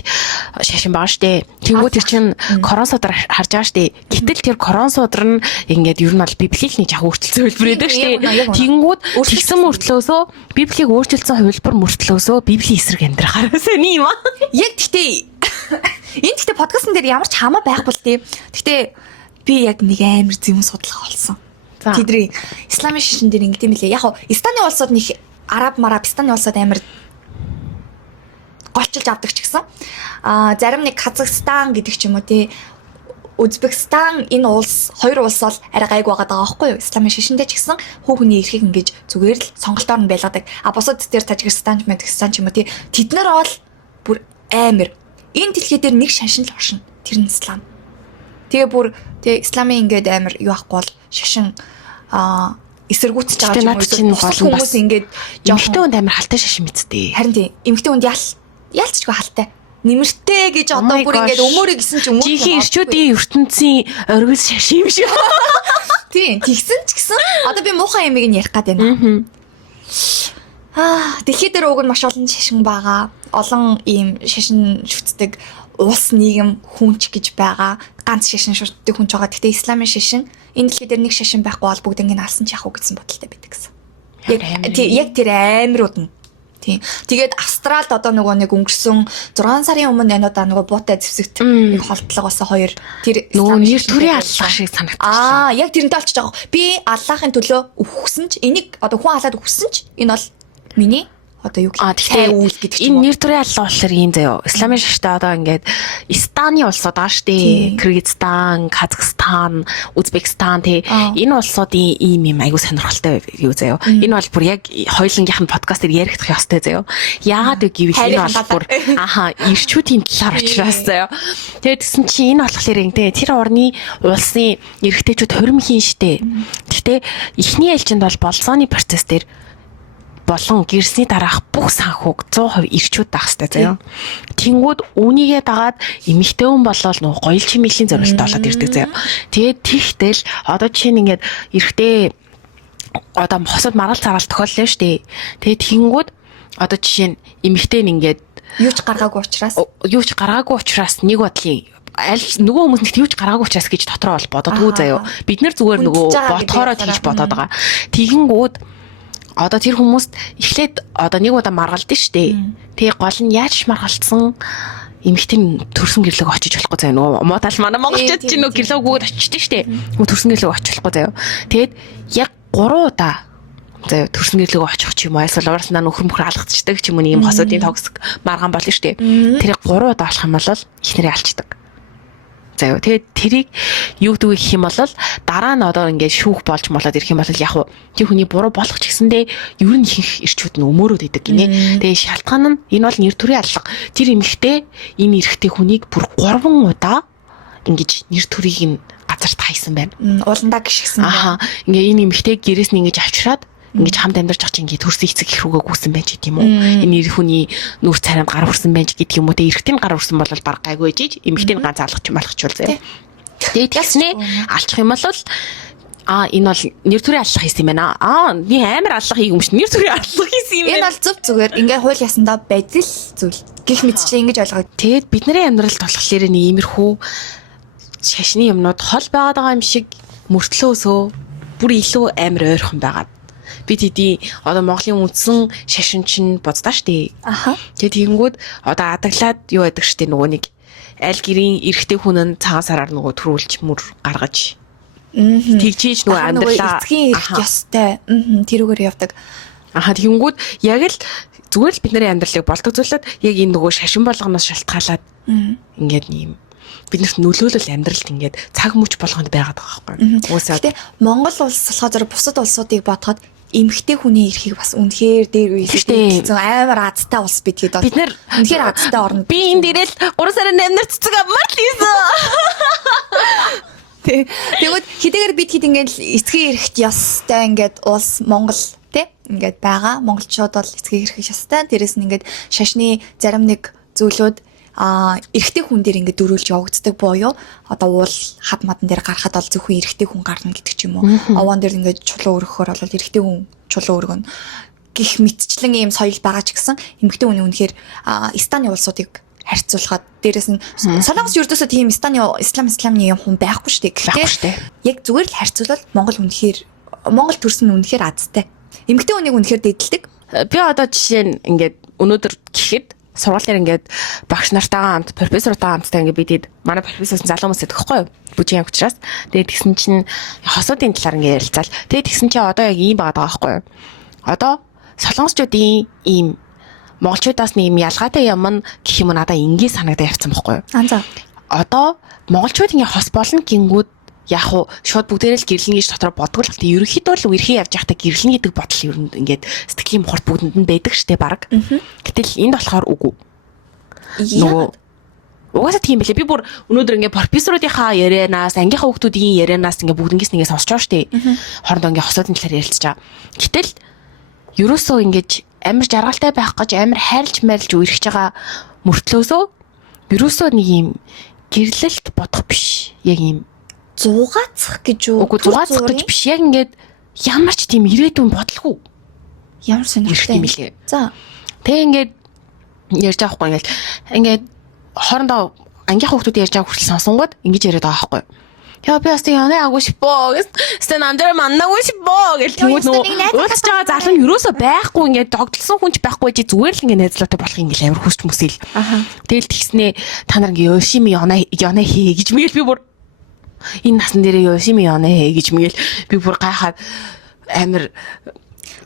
шашин баа штэ. Тэнгүү тэр чин Коран судар харж байгаа штэ. Гэтэл тэр Коран судар нь ингээд ер нь бол библийг нэг жаа өөрчлөлтсөн хувилбар байдаг штэ. Тэнгүүд тэгсэн мөртлөөсөө библийг өөрчлөлтсөн хувилбар мөртлөөсөө библийн эсрэг амьдрахаар сайн юм аа. Яг гэхдээ подкастн дээр ямар ч хамаа байхгүй л тий. Гэхдээ би яг нэг амар зөв судлага олсон. Тэдний исламын шашин дээр ингэдэм билээ. Яг Станы улсууд нэг Арабстаны улсууд амар голчилж авдаг ч гэсэн зарим нэг Казахстан гэдэг ч юм уу тий Узбекистан энэ улс хоёр улс бол арай гайг байгаа даа байхгүй юу? Исламын шашиндээ ч гэсэн хүүхний эрхийг ингэж зүгээр л сонголтоор нь байлгадаг. Бусад дээр Тажикстан ч Мэдхстан ч юм уу тий тэд нар бол бүр амар энэ дэлхий дээр нэг шашин л оршин. Тэр нь ислам. Тэгээ исламын ингээд амар юу ахгүй бол шашин эсэргүүцэж байгаа юм уу? Хүмүүс ингээд эмэгтэй хүнд амар халтай шашин мэдтэй. Харин тийм эмэгтэй хүнд ялцчгүй халтай. Нэмэртэй гэж одоо бүр ингээд өмөөрэй гэсэн ч жинхэнэ ирчүүдийн ертөнцийн оргил шашин юм шиг. Тийм тэгсэн ч гэсэн одоо би муухай ямиг нь ярих гээд байна. Дэлхий дээр уг нь маш олон шашин байгаа. Олон ийм шашин шүтдэг улс нийгэм хүнч гэж байгаа. Ганц шашин шүтдэг хүнч байгаа. Гэхдээ исламын шашин энэ дэлхий дээр нэг шашин байхгүй бол бүгд ингэ алсан ч яах вэ гэсэн бодолтой байдаг гэсэн. Яг тэр амирууд нь. Тийм. Тэгээд Австралид одоо нөгөө нэг өнгөрсөн 6 сарын өмнө энэ удаа нөгөө буутай зэвсэгт нэг холтлогоос хоёр тэр нөгөө нэр төрийн аллах шиг санагдчихлаа. Яг тэрнтэй болчих жоох. Би аллахын төлөө өгсөн ч энийг одоо хүн алаад өгсөн ч энэ бол миний одоо юу гэх үйл гэдэг чинь энэ нэр төрийн аллаа болохоор юм заяо. Исламын шаштай одоо ингээд Станы улсууд аа штэ. Кыргызстан, Казахстан, Узбекистан тий энэ улсуудын ийм айгуу сонирхолтой юу заяо. Энэ бол бүр яг хоёулангийнх нь подкастыг яригдах ёстой заяо. Яагаад вэ гэвэл энэ бол бүр ирчүүдийн талаар учраас заяо. Тэгээд гэсэн чи энэ болохоор ингээ тэр орны улсын эрэгтэйчүүд хурим хийн штэ. Гэхдээ эхний ээлжинд бол болцооны процесс дээр болон гэрсний дараах бүх санхүүг 100% ирчүүд даах хэрэгтэй заяа. Тэнгүүд үүнийгээ дагаад эмэгтэй хүн болол нөгөө гоёл чимээлийн зорилттой болоод ирдэг заяа. Тэгээд тэгтэл одоо жишээ нь ингээд эрэхтэй одоо хосод маргаал царгаал тохиоллоо шүү дээ. Тэгээд тэнгүүд одоо жишээ нь эмэгтэй нь ингээд юу ч гаргаагүй учраас нэг бодлын аль нөгөө хүмүүс нэгт юу ч гаргаагүй учраас гэж дотроо бол бододгүй заяо. Бид нэр зүгээр нөгөө бодхороо хийж бодоод байгаа. Тэгэнгүүт одоо тэр хүмүүст эхлээд одоо нэг удаа маргалдсан шүү дээ. Тэгээ гол нь яаж маргалцсан эмэгтэй төрсөн гэрлэг очиж болохгүй заяа. Нөгөө муудал манай монголчууд чинь нөгөө гэрлэгүүд очижтэй шүү дээ. Нөгөө төрсөн гэрлэг очих болохгүй заяа. Тэгээд яг 3 удаа заяа төрсөн гэрлэг очих ч юм уу эсвэл уурснаа нөхөр алгацдаг ч юм уу нэг юм хосуудын токсик маргаан болно шүү дээ. Тэрийг 3 удаа болох юм бол эхнэрээ алчдаг. заяа. Тэгээд тэрийг юу гэдэг гэх юм бол дараа нь одоо ингээд шүүх болж молоод ирэх юм бол яг уу тэр хүний буруу болох ч гэсэндээ ер нь их ирчүүд нь өмөрөөд идэг гинэ. Тэгээд шалтгаан нь энэ бол нэр төрийн алга. Тэр эмэгтэй энэ эрэгтэй хүнийг бүр 3 удаа ингэж нэр төрийг нь газарт хайсан байна. Ууландаа гიშгсэн. Аха. Ингээ энэ эмэгтэй гэрээс нь ингэж авчираад ингэж хамт амьдарч байгаа чинь ингээ төрсөн эцэг их рүүгээ гүйсэн байж гэдэг юм уу? Энэ эр хүний нүр царайнд гар хүрсэн байж гэдэг юм уу? Тэ эрэгтэй нь гар хүрсэн бол баг гайгүй жиж, эмэгтэй нь ганц алгах юм алхачвал заяа. Тэгээд тэгснэ алчих юм бол энэ бол нэр төрийн аллах хийсэн юм байна. Би амар аллах хийх юм шиг нэр төрийн аллах хийсэн юм байна. Энэ бол зөв зүгээр ингээ хууль ясандаа байдал зүйл. Гэх мэтчлээ ингэж ойлгоод. Тэгээд бидний амьдралд болохоор нэг иймэрхүү шашны юмнууд хол байгаа юм шиг мөртлөөсөө бүр илүү амар ойрхон байгаа. Бид хэдий одоо Монголын үндсэн шашин чинь боцдоо штэ. Аха. Тэгээд тэгэнгүүт одоо адаглаад юу байдаг штэ нөгөө нэг аль гэрийн эрэгтэй хүн нь цагаан сараар нөгөө төрүүлж мөр гаргаж тэгжиж нөгөө амьдралаа эцгийн эрх ёстой. Тэрүүгээр явдаг. Аха тэгэнгүүт яг л зүгээр л бидний амьдралыг болтогцуулаад яг энэ нөгөө шашин болгоноос шалтгаалаад ингээд юм биднэрт нөлөөлөл амьдралд ингээд цаг мөч болгонд байгаад байгаа байхгүй. Гэхдээ Монгол улс болохоор зэрэг бусад улсуудыг бодоход эмэгтэй хүний эрхийг бас үнэхээр дээр үйлдэлсэн амар азтай улс бидгээд бол бид нэр үнэхээр азтай орно. Би энэ дээрэл 3 сарын 8-наар цэцэг авмаар л ийсэн. Тэгвэл хэдийгээр бид хэд ингээд эцгийн эрхт ёстой ингээд улс Монгол тий ингээд байгаа. Монголчууд бол эцгийн эрх ёстой. Дээрэс нь ингээд шашны зарим нэг зүйлүүд эрэгтэй хүн дээр ингээд дөрүүлж явагддаг боёо. Одоо уул хад мадан дээр гарахад бол зөвхөн эрэгтэй хүн гарна гэдэг ч юм уу. Овоон дээр ингээд чулуу өргөхөөр бол эрэгтэй хүн чулуу өргөнө. Гэх мэтчлэн ийм соёл байгаа ч гэсэн эмэгтэй хүний үнэхээр Станы улсуудыг харьцуулахад дээрэс нь Солонгос ердөөсөө тийм исламны юм хүн байхгүй шүү дээ. Гэхдээ яг зүгээр л харьцуулбал Монгол төрсөн үнэхээр азтай. Эмэгтэй хүнийг үнэхээр дэдэлдэг. Би одоо жишээ нь ингээд өнөөдөр гэхэд сургуулиар ингээд багш нартайгаа хамт профессортайгаа хамттай ингээд бидэд манай профессор залуу хүмүүс байдаг хгүй юу? Бүжгийн учраас. Тэгээд тэгсэн чинь хосуудын талаар ингээд ярилцаал. Тэгээд тэгсэн чинь одоо яг ийм байгаа байхгүй юу? Одоо солонгосчуудын ийм монголчуудаас нэг юм ялгаатай юм гэх юм надаа ингээ санагдаад явцсан байхгүй юу? За. Одоо монголчууд ингээ хос болно гингүүд яг уу шууд бүгдээрээ л гэрлэн гэж дотор бодгол гэхдээ ерөнхийдөө л үерхий явж байхдаа гэрлэн гэдэг бодол ер нь ингээд сэтгэлийн хурд бүгдэнд нь байдаг штэ баг. Гэтэл энд болохоор үгүй. Нөгөө угаасаа тийм билээ. Би бүр өнөөдөр ингээд профессоруудынхаа ярианаас, ангийнхаа хүүхдүүдийн ярианаас ингээд бүгднгээс нэгээ сонсч байгаа штэ. Хоорондоо ингээд хосоодын талаар ярилцж байгаа. Гэтэл ерөөсөө ингээд амар жаргалтай байх гэж амар хайрлж марлж үерхэж байгаа мөртлөөсөө ерөөсөө нэг юм гэрлэлт бодох биш. Яг юм зугаацах гэж үү? Үгүй зугаацах гэж биш. Яг ингээд ямар ч тийм ирээдүйн бодлого. Ямар сонирхолтой юм лээ. За. Тэг ингээд ярьж байгаа хгүй ингээд хоорондоо ангийнхаа хүүхдүүд ярьж байгаа хүртэл сонсонгод ингэж яриад байгаа хгүй. Яа би ястаа яна агуу шипо. Стэн амдэр маннагуу шипо гэл тэгвэл нөгөө уулзж байгаа залуу нь ерөөсөө байхгүй ингээд догтлсон хүнч байхгүй чи зүгээр л ингээд найзлаатай болох юм гэл амар хүсч мүсэл. Тэгэл тэгснээ та нар ингээд Йошими яна хий гэж мэгэл би бүр энэ насан дээр Йошими яна хий гэж мэгэл би бүр гайхаад амар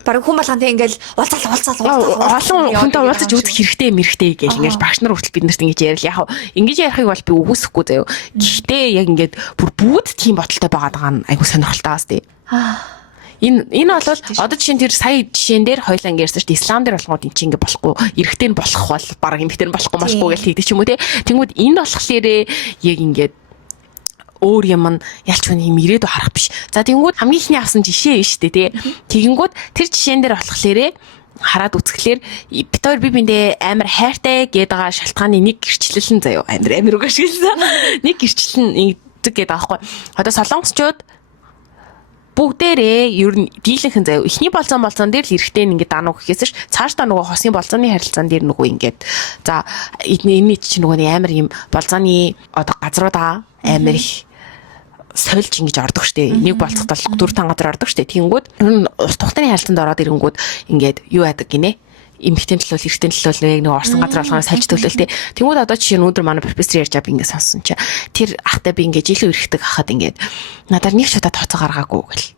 бараг хүн болгонтэй ингээл уулзаал олон хүнтэй уулзаж үзэх хэрэгтэй мэрхтэй гэл ингээл багш нар хүртэл биднэрт ингэж ярил яг ингэж ярихыг бол би үгүйсэхгүй заяа. Гэхдээ яг ингээд бүр бүгд тийм бодолтой байгаа нь айгу сонирхолтой байгаас тий. Энэ бол одоо жишээ нь тэр сая жишээн дээр хоёлаа ингэ ярьсан шүү дээ. Ислам дээр болгоод эн чинь ингэ болохгүй, эрэгтэй нь болох бол бараг эмэгтэй нь болохгүй гэж тэгдэг ч юм уу тий. Тэнгүүд энд болохлээрээ яг ингээд өөр юм ялч хүн юм ирээдүй харах биш. За тэгэнгүүт хамгийн ихний авсан жишээ биш үү те. Тэгэнгүүт тэр жишээн дээр болохлээрээ хараад үзэхлээр бит хоёр би биндээ амар хайртай гээд байгаа шалтгааны нэг гэрчлэл нь заяо. Амар үг ашигласан. Нэг гэрчлэл нь гэдэг гээд байгаа байхгүй. Одоо солонгосчууд бүгдээрээ ер нь дийлэнхэн заяо. Эхний болцоон дээр л эрэхтэй нь ингээд дануу гэхээс ш цаашдаа нөгөө хосын болцооны харилцаан дээр нөгөө ингээд за энэ чинь нөгөө амар юм болцооны одоо газруудаа амар их сольж ингэж ордог штэ. Нэг болцоход бол 4-5 газар ордог штэ. Тэнгүүд ер нь ус тухтны харилцаанд ороод ирэнгүүд ингээд юу яадаг гинэ. Эмхтэн төлөөл эртэн төлөөл нэг орсон газар болгоно сольж төлөөлтэй. Тэнгүүд одоо жишээ нь өнөөдөр манай профессор ярьж байгаа би ингээд сонссон чи тэр ахтай би ингээд жилийн эрхдэг хахад ингээд надаар нэг ч удаа тооцоо гаргаагүй гэл.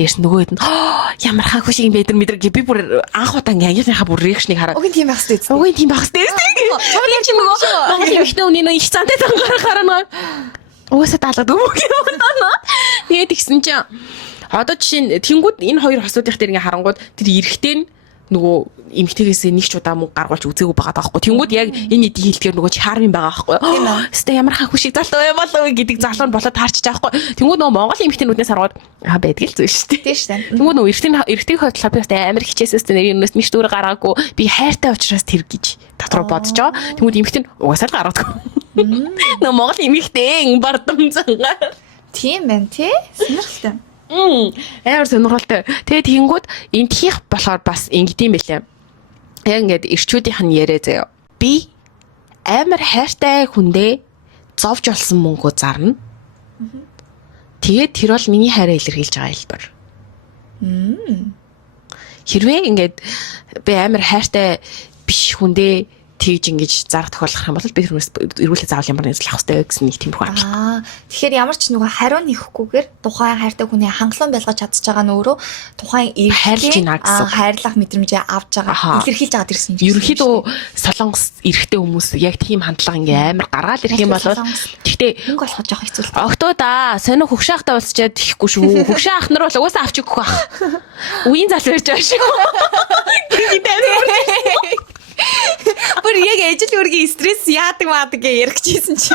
Ярьс нөгөөд нь ямар хаа хөшиг юм бэ мэдэр би бүр анх удаа ингээд ангийнхаа бүр реакшнийг хараад Угийн тийм байх хэрэгтэй. Угийн тийм байх хэрэгтэй. Чамд чи нөгөө Монголын ихнэ үнийн их цантай гарахаараа уусаа даалгаад өмөг юм даа. Тэгээд ихсэн чинь одоо жишээ нь тэнгууд энэ хоёр хосуудынх дээр ингээ харангууд тэр эрэхтэй нь нөгөө эмгтээрээс нэг ч удаа мөнгө гаргуулж үзээгүй байгаа даахгүй. Тэнгууд яг энэ эдийн хэлдгээр нөгөө чармын байгаа байхгүй. Өстэй ямар хаа хүшиг залуу юм болов гэдэг залуу нь болоод таарчиж байгаа байхгүй. Тэнгууд нөгөө Монголын эмгтэнүүднээс хараад байдаг л зүйл шүү дээ. Тийм шүү дээ. Тэнгууд нөгөө эртний хувьд би бас амар хичээсээс нэрнээс нэг ч дүүр гаргаагүй. Би хайртай учраас тэр гэж дотроо бодож байгаа. Тэнгууд эмгтэн угаасаа л гаргадаг. Нөгөө Монголын эмгтэн бардам зангаар. Тийм байна тий. Сонирхолтой. Амар сонирхолтой. Тэгээд тэнгууд энд хийх болохоор бас ингэдэм байлаа. Яг ингээд ирчүүдийнх нь яриа заяа. Би амар хайртай хүндээ зовж олсон мөнгөө зарна. Тэгээд тэр бол миний хайраа илэрхийлж байгаа хэлбэр. Хэрвээ ингээд би амар хайртай биш хүндээ тэгж ингэж зарах тохиолдох юм бол би тэрнээс эргүүлээ заавал ямар нэгэн авах хэрэгтэй гэсэн нэг тиймэрхүү амжилт. Тэгэхээр ямар ч нөгөө хариу нэхэхгүйгээр тухайн хайртай хүний хангалуун байлгаж чадчих байгаа нь өөрөө тухайн хайрлж байна гэсэн. Хайрлах мэдрэмжээ авч байгаа, илэрхийлж байгаа гэсэн юм. Ерөнхийдөө солонгос эрэгтэй хүмүүс яг тийм хандлага ингээ амар гаргаал ирэх юм бол гэхдээ мөнгө олоход жоох хэцүү. Октоо да, сонио хөгшөөхтэй болцчаад ихгүй шүү. Хөгшөө ах нар бол угаасаа авч өгөх байх. Үеийн залуу ярьж байгаа шүү. Бүр яг ажил үргийн стресс яадаг маадаг гэж яригчээсэн чи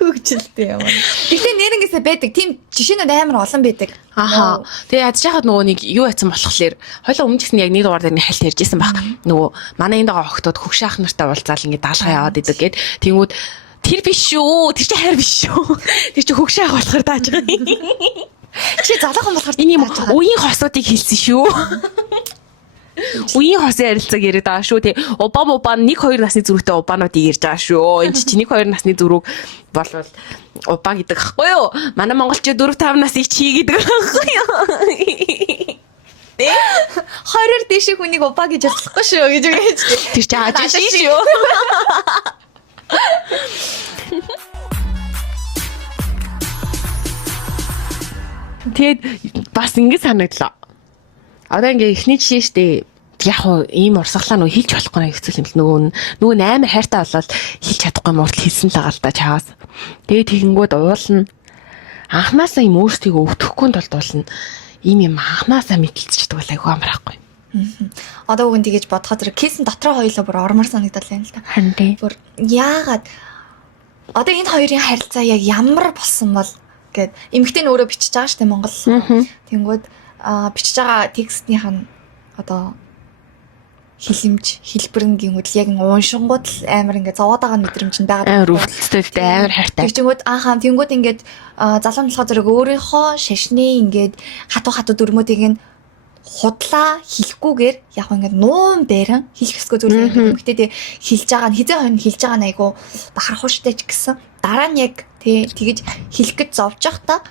хөгжилтэй юм. Гэтэ нэрнгээсээ байдаг. Тийм жишээнүүд амар олон байдаг. Аха. Тэгээ ядж хахад нөгөө нэг юу яцсан болохоор хойлоо өмнө гэсэн яг нэг дугаар дээр нэг хальт ярьжсэн баг. Нөгөө манай энд байгаа охтууд хөгшөө ах нартай уулзаал ингээ даалгаа яваад идэг гэд. Тэнгүүд тэр биш шүү. Тэр чи хайр биш шүү. Тэр чи хөгшөө ах болохоор тааж байгаа. Чи залуухан болохоор энэ юм үеийн хосуудыг хэлсэн шүү. Үеийн хосын харилцааг яриад байгаа шүү тий. Убаа 1-2 насны зүрхтэй убаануудыг ярьж байгаа шүү. Энэ чи 1-2 насны зүрх болвол убаа гэдэг аахгүй юу? Манай монголчууд 4-5 насыг чи гэдэг аахгүй юу? Тэ 20-оор дэшиг хүнийг убаа гэж болохгүй шүү гэж үгэж. Тэр чи хааж шүү. Тэгэд бас ингэ санагдлаа. Одоо ингээ ихний жишээ штэ яг хуу ийм урсгалаа нөгөө хэлж болохгүй нэг хэцүү юм л нөгөө амар хайртай болол хэлж чадахгүй юм урт хэлсэн л байгаа л да чаас. Тэгээд тэгэнгүүт уулна анханасаа юм өөрсдийгөө өвтөхгүй тулд уулна ийм юм анханасаа мэдлцчихдэг бол айгүй амар ахгүй. Одоо үгэн тэгэж бодоход тэр кейсэн дотроо хоёулаа бүр ормор санагдал юм л да. Харин тий. Бүр яагаад одоо энэ хоёрын харилцаа яг ямар болсон бол гэд эмэгтэй нь өөрөө бичиж байгаа штэ Монгол. Тэнгүүд бичиж байгаа текстнийх нь одоо хэлэмж хэлбэрэн гингүүд яг уншингууд л амар ингээ зовоод байгаа мэдрэмж нь байгаа. Амар өвдөлттэй амар хайртай. Тэгчингүүд аахаа тэнгүүд ингээд залуу болохоор зэрэг өөрийнхөө шашны ингээд хатуу дөрмүүдийг нь худлаа хэлэхгүйгээр яг ингээд нуун бэрэн хэлэх ёсгүй зүйл эмэгтэй тэг хэлж байгаа нь хизээ хойно хэлж байгаа нь айгу бахархууштай ч гэсэн дараа нь яг тэгэж хэлэх гэж зовж явахдаа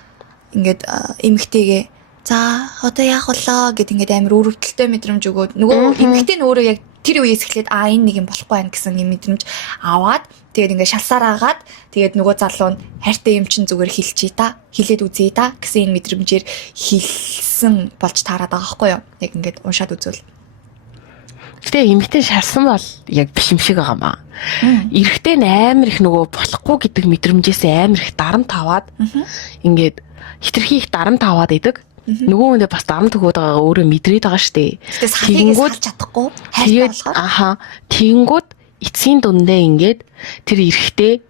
ингээд эмэгтэйгээ за одоо яах болоо гэд ингээд амар өрөвдөлттэй мэдрэмж өгөөд нөгөө эмэгтэй нь өөрөө яг тэр үеэс эхлээд энэ нэг юм болохгүй байх гэсэн юм мэдрэмж аваад тэгээд ингээд шалсаар агаад тэгээд нөгөө залуу нь хайртай юм чин зүгээр хэлчихье та хэлээд үзье та гэсэн энэ мэдрэмжээр хэлсэн болж таарад байгаа байхгүй юу яг ингээд уншаад үзвэл гэтээ эмэгтэй шалсан бол яг биш юм шиг байгаа маа. Эрэхтэй нь амар их нөгөө болохгүй гэдэг мэдрэмжээс амар их дарамт аваад ингээд хитрхи их дарамт аваад идэг. Нөгөө хүндээ бас дарамт өгөөд байгаа өөрөө мэдрээд байгаа штэ. Тэгэнгүүт чадахгүй хайртай болохоор. Аха. Тэгэнгүүт эцсийн дундаа ингээд тэр эрэхтэй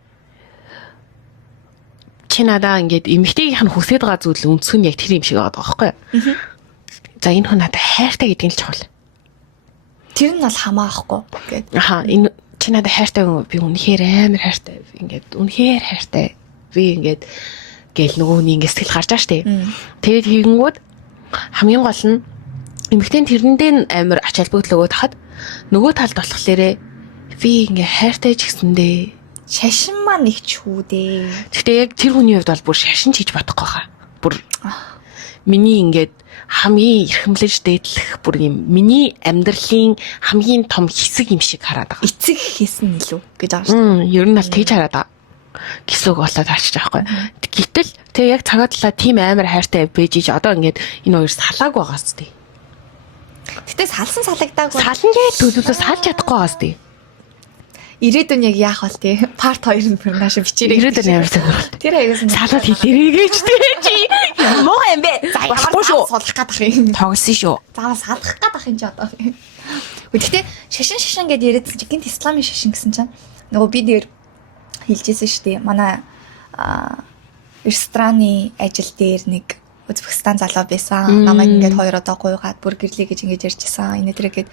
чи надаа ингээд эмэгтэйгийнх нь хүсэж байгаа зүйл өнцгөн яг тэр юм шиг байгаа байхгүй юу? За энэ хүн надад хайртай гэдгийг л чухал. Тэр нь бол хамаахгүй гэд. Аха энэ чи надад хайртай юм би үнэхээр амар хайртай ингээд үнэхээр хайртай би ингээд гээл нөгөө хүний ингээд сэтгэл гарч байгаа штэ. Тэгээд тэгэнгүүт хамгийн гол нь эмэгтэй тэрэндээ амар ач холбогдол өгөөд хахад нөгөө талд болохлээрээ би ингээд хайртай ч гэсэндээ Шашин маань их ч хүү дээ. гэхдээ яг тэр хүний хувьд бол бүр шашин ч хийж бодохгүй хаа. Бүр миний ингээд хамгийн эрхэмлэж дээдлэх бүр юм миний амьдралын хамгийн том хэсэг юм шиг хараад байгаа. Эцэг хийсэн илүү гэж байгаа шүү дээ. Ер нь бол тийж хараад байгаа. Гисүг болоод харчих байхгүй. Гэтэл тэг яг цагаат талаа тийм амар хайртай байж ич одоо ингээд энэ хоёр салаагүй байгаа ч тий. Гэтэ салсан салагдаагүй. Салангээ төлөвлөө салж чадахгүй байгаа ч тий. Ирээдүйн яг яах вэ тий? Part 2 нь пернаш бичээрэй. Ирээдүйн амар сонирхол. Тэр аягаас салаад хэлээрэй гэж тий. Муу юм бэ? За Болохгүй шүү. Судлах гадах юм. Тоглосон шүү. Заавал салах гадах юм чи одоо. Гэхдээ шашин гэдээ яриадсан чи гинт исламын шашин гэсэн чинь нөгөө би дээр хэлжсэн шүү дээ. Манай рестораны ажил дээр нэг Узбекистан залуу байсан. Намайг ингээд 2 удаа гуйгаад бүр гэрлээ гэж ингэж ярьжсэн. Энэ тэр гээд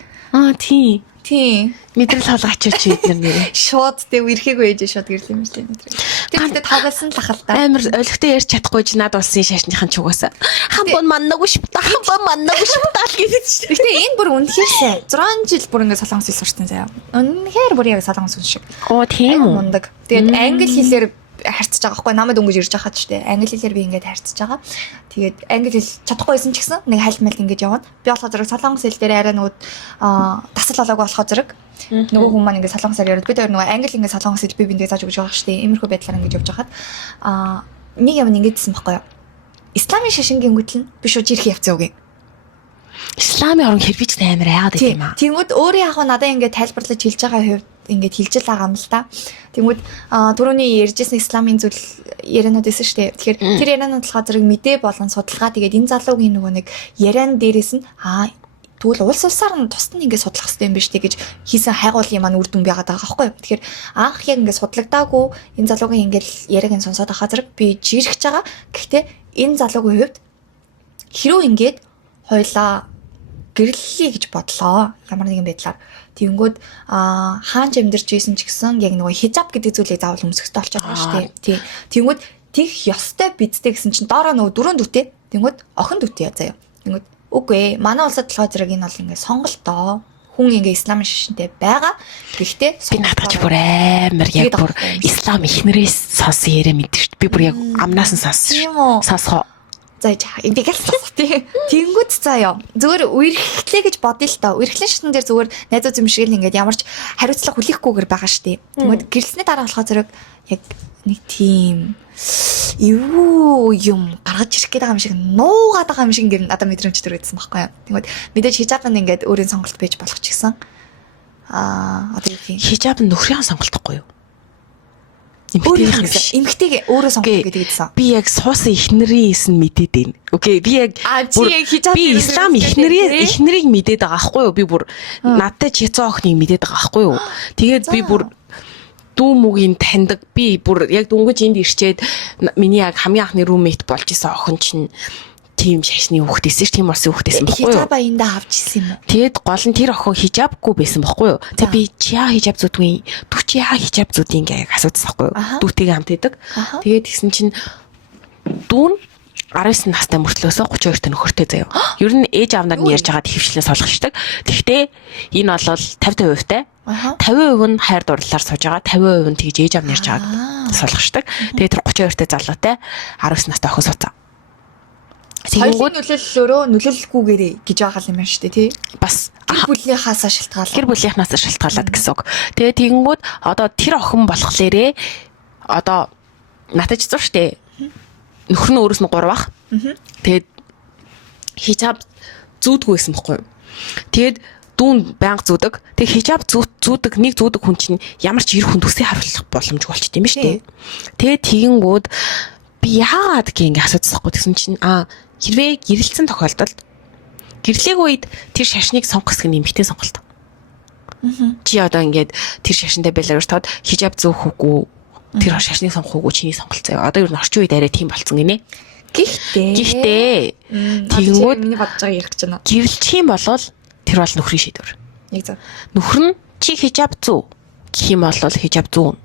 тий. Мэдрэл холгоочооч эднэр нэрээ. Шууд тэг ирхээгүй ээж шууд гэрлээ юм шүү дээ. Тэгээд тавгалсан л ахал та. Амар олигтой ярьж чадахгүй ч над улсын шашныхан ч угаасаа. Хамбон маннаггүй шипта. Гэж шүү. Гэтэ энэ бүр үнэхээр 6 жил бүр ингээд солонгос хэл сурсан заяа. Үнэхээр бүр яг солонгос хүн шиг. Оо тийм үү. Мундаг. Тэгээд англи хэлээр харьцаж байгаа байхгүй намайг дөнгөж ирж байхад ч тийм англи хэлээр би ингээд харьцаж байгаа. Тэгээд англи хэл чадахгүйсэн ч гэсэн нэг хайлтмал ингээд яваад би болохоор зэрэг солонгос хэл дээр арай нөгөө тасал болоогүй болохоор зэрэг нөгөө хүмүүс маань ингээд солонгосоор яриад бид хоёр нөгөө англи ингээд солонгос хэл би биндээ зааж өгч байгаа шүү дээ. Иймэрхүү байдлаар ингээд явж байхад нэг юм ингэдсэн байхгүй юу? Исламын шашингийн гүтэл нь би шууд ирэх явцсан үг юм. Исламын орон хэрвэж амар яагаад гэдэг юм аа. Тэнгүүд өөрөө яг надад ингээд тайлбарлаж хэлж байгаа хувьд ингээд хэлж л байгаа юм л та. Тэнгүүд түрүүний ярьжсэн исламын зүйл яриануд байсан шүү дээ. Тэгэхээр тэр яриануд болохоор зэрэг мэдээ болон судалгаа тэгээд энэ залуугийн нөгөө нэг яриан дээрээс нь тэгвэл улс улсаар нь тусад нь ингээд судлах хэрэгтэй юм биш үү гэж хийсэн хайгуулын маань үр дүн байгаад байгаа байхгүй юу. Тэгэхээр анх яг ингээд судлагдаагүй энэ залуугийн ингээд яриаг нь сонсоод байгаа зэрэг би жирхэж байгаа. Гэхдээ энэ залуугийн хувьд хэрүү ингээд хоёлаа гэрлэлээ гэж бодлоо. Ямар нэгэн байдлаар. Тэнгүүд хаанч амьдарч ийсэн ч гэсэн яг нөгөө хижаб гэдэг зүйлийг заавал өмсөхтэй болчиход байгаа шүү дээ. Тий. Тэнгүүд тех ёстой бидтэй гэсэн чинь доороо нөгөө 4 дүтэй. Тэнгүүд охин дүтэй заяа. Тэнгүүд үгүй ээ. Манай улсад болохоор зэрэг энэ бол ингээд сонголтоо. Хүн ингээ исламын шашинтай байгаа. Гэхдээ би надад ч бүр амар яг бүр ислам ихнэрээс сонсон яриа мэддэг шүү дээ. Би бүр яг амнаас нь сонссон шүү. Сонсгоо. За энийг л тий. Тэнгүүд заяа. Зүгээр үерхлээ гэж бодъё л та. Үерхлэн шатн дээр зүгээр найзууд юм шиг л ингээд ямарч хариуцлага хүлээхгүйгээр байгаа штэ. Тэнгүүд гэрэлсний дараа болохоо зэрэг яг нэг тийм юу юм гаргаж ирэх гээд байгаа юм шиг нуугаад байгаа юм шиг ингээд надад мэдрэмж төрөөдсөн байхгүй юу. Тэнгүүд мэдээж хижаб нь ингээд өөрийн сонголт байж болох ч гэсэн одоо юу гэх юм. Хижаб нь нөхрийн сонголтохгүй юу? Эмэгтэйг өөрөө сонгох гэдэг ийдсэн. Би яг суусан ихнэрээс нь мэдээд байна. Окей, би яг би ислам ихнэрийг мэдээд байгаа аахгүй юу? Би бүр надтай чицэн охиныг мэдээд байгаа аахгүй юу? Тэгээд би бүр дүү мөгийн таньдаг. Би бүр яг дөнгөж энд ирчээд миний яг хамгийн анхны руммейт болж исэн охин чинь тийм шашны хүүхдээсэн ш, тийм улсын хүүхдээсэн баггүй юу? Хижаба эндээ авч ирсэн юм уу? Тэгэд гол нь тэр охин хижабгүй байсан баггүй юу? Тэг би чиа хижаб зүдгүй, дүү чи яа хижаб зүд ингээ асуудсан баггүй юу? Дүүтэйгээ хамт идэг. Тэгээд тэгсэн чинь дүүн 19 настай мөртлөөсөө 32 та нөхөртэй заяа. Ер нь ээж аав нар нь ярьж байгаад хөвчлээ солгочдаг. Тэгэхдээ энэ бол 50% тай. 50% нь хайр дурлалаар сууж байгаа. 50% нь тэгж ээж аав нь ярьж байгаад солгочдаг. Тэгээд тэр 32 та залуутай 19 настай охин сууцаа. Соёлын нөлөөллөөрөө нөлөөлөхгүйгээрээ гэж байгаа юм байна шүү дээ тий. Бас гэр бүлийнхаасаа шалтгаалаад. Гэр бүлийнхнаас шалтгаалаад гэсэн үг. Тэгээ тэгэнгүүт одоо тэр охин болохлээрээ одоо натаж зур штэ. Нөхөр нь өөрөөс нь 3 бах. Тэгээд хижаб зүүдгүйсэн байхгүй юу. Тэгээд дүүн байнга зүүдэг. Тэгээд хижаб зүүдэг нэг зүүдэг хүн чинь ямар ч эр хүн төсөө харуулах боломжгүй болчт юм ба штэ. Тэгээд тэгэнгүүт би яагаад гингээ асуудсахгүй гэсэн чинь хэрвээ гэрэлцсэн тохиолдолд гэрлээг үед тэр шашныг сонгох гэсэн нэмэгтэй сонголт. Чи одоо ингээд тэр шашинтай байлаа гэж тод хижаб зөөх үгүй тэр шашныг сонгох үгүй чиний сонголт заяа. Одоо ер нь орчин үед арай тийм болцсон гинэ. Гэхдээ тэгэнгүүт миний бодож байгаа ярих гэж байна. гэрлчих юм бол тэр бол нөхрийн шийдвэр. Яг зөв. Нөхөр нь чи хижаб зүү гэх юм бол хижаб зүү.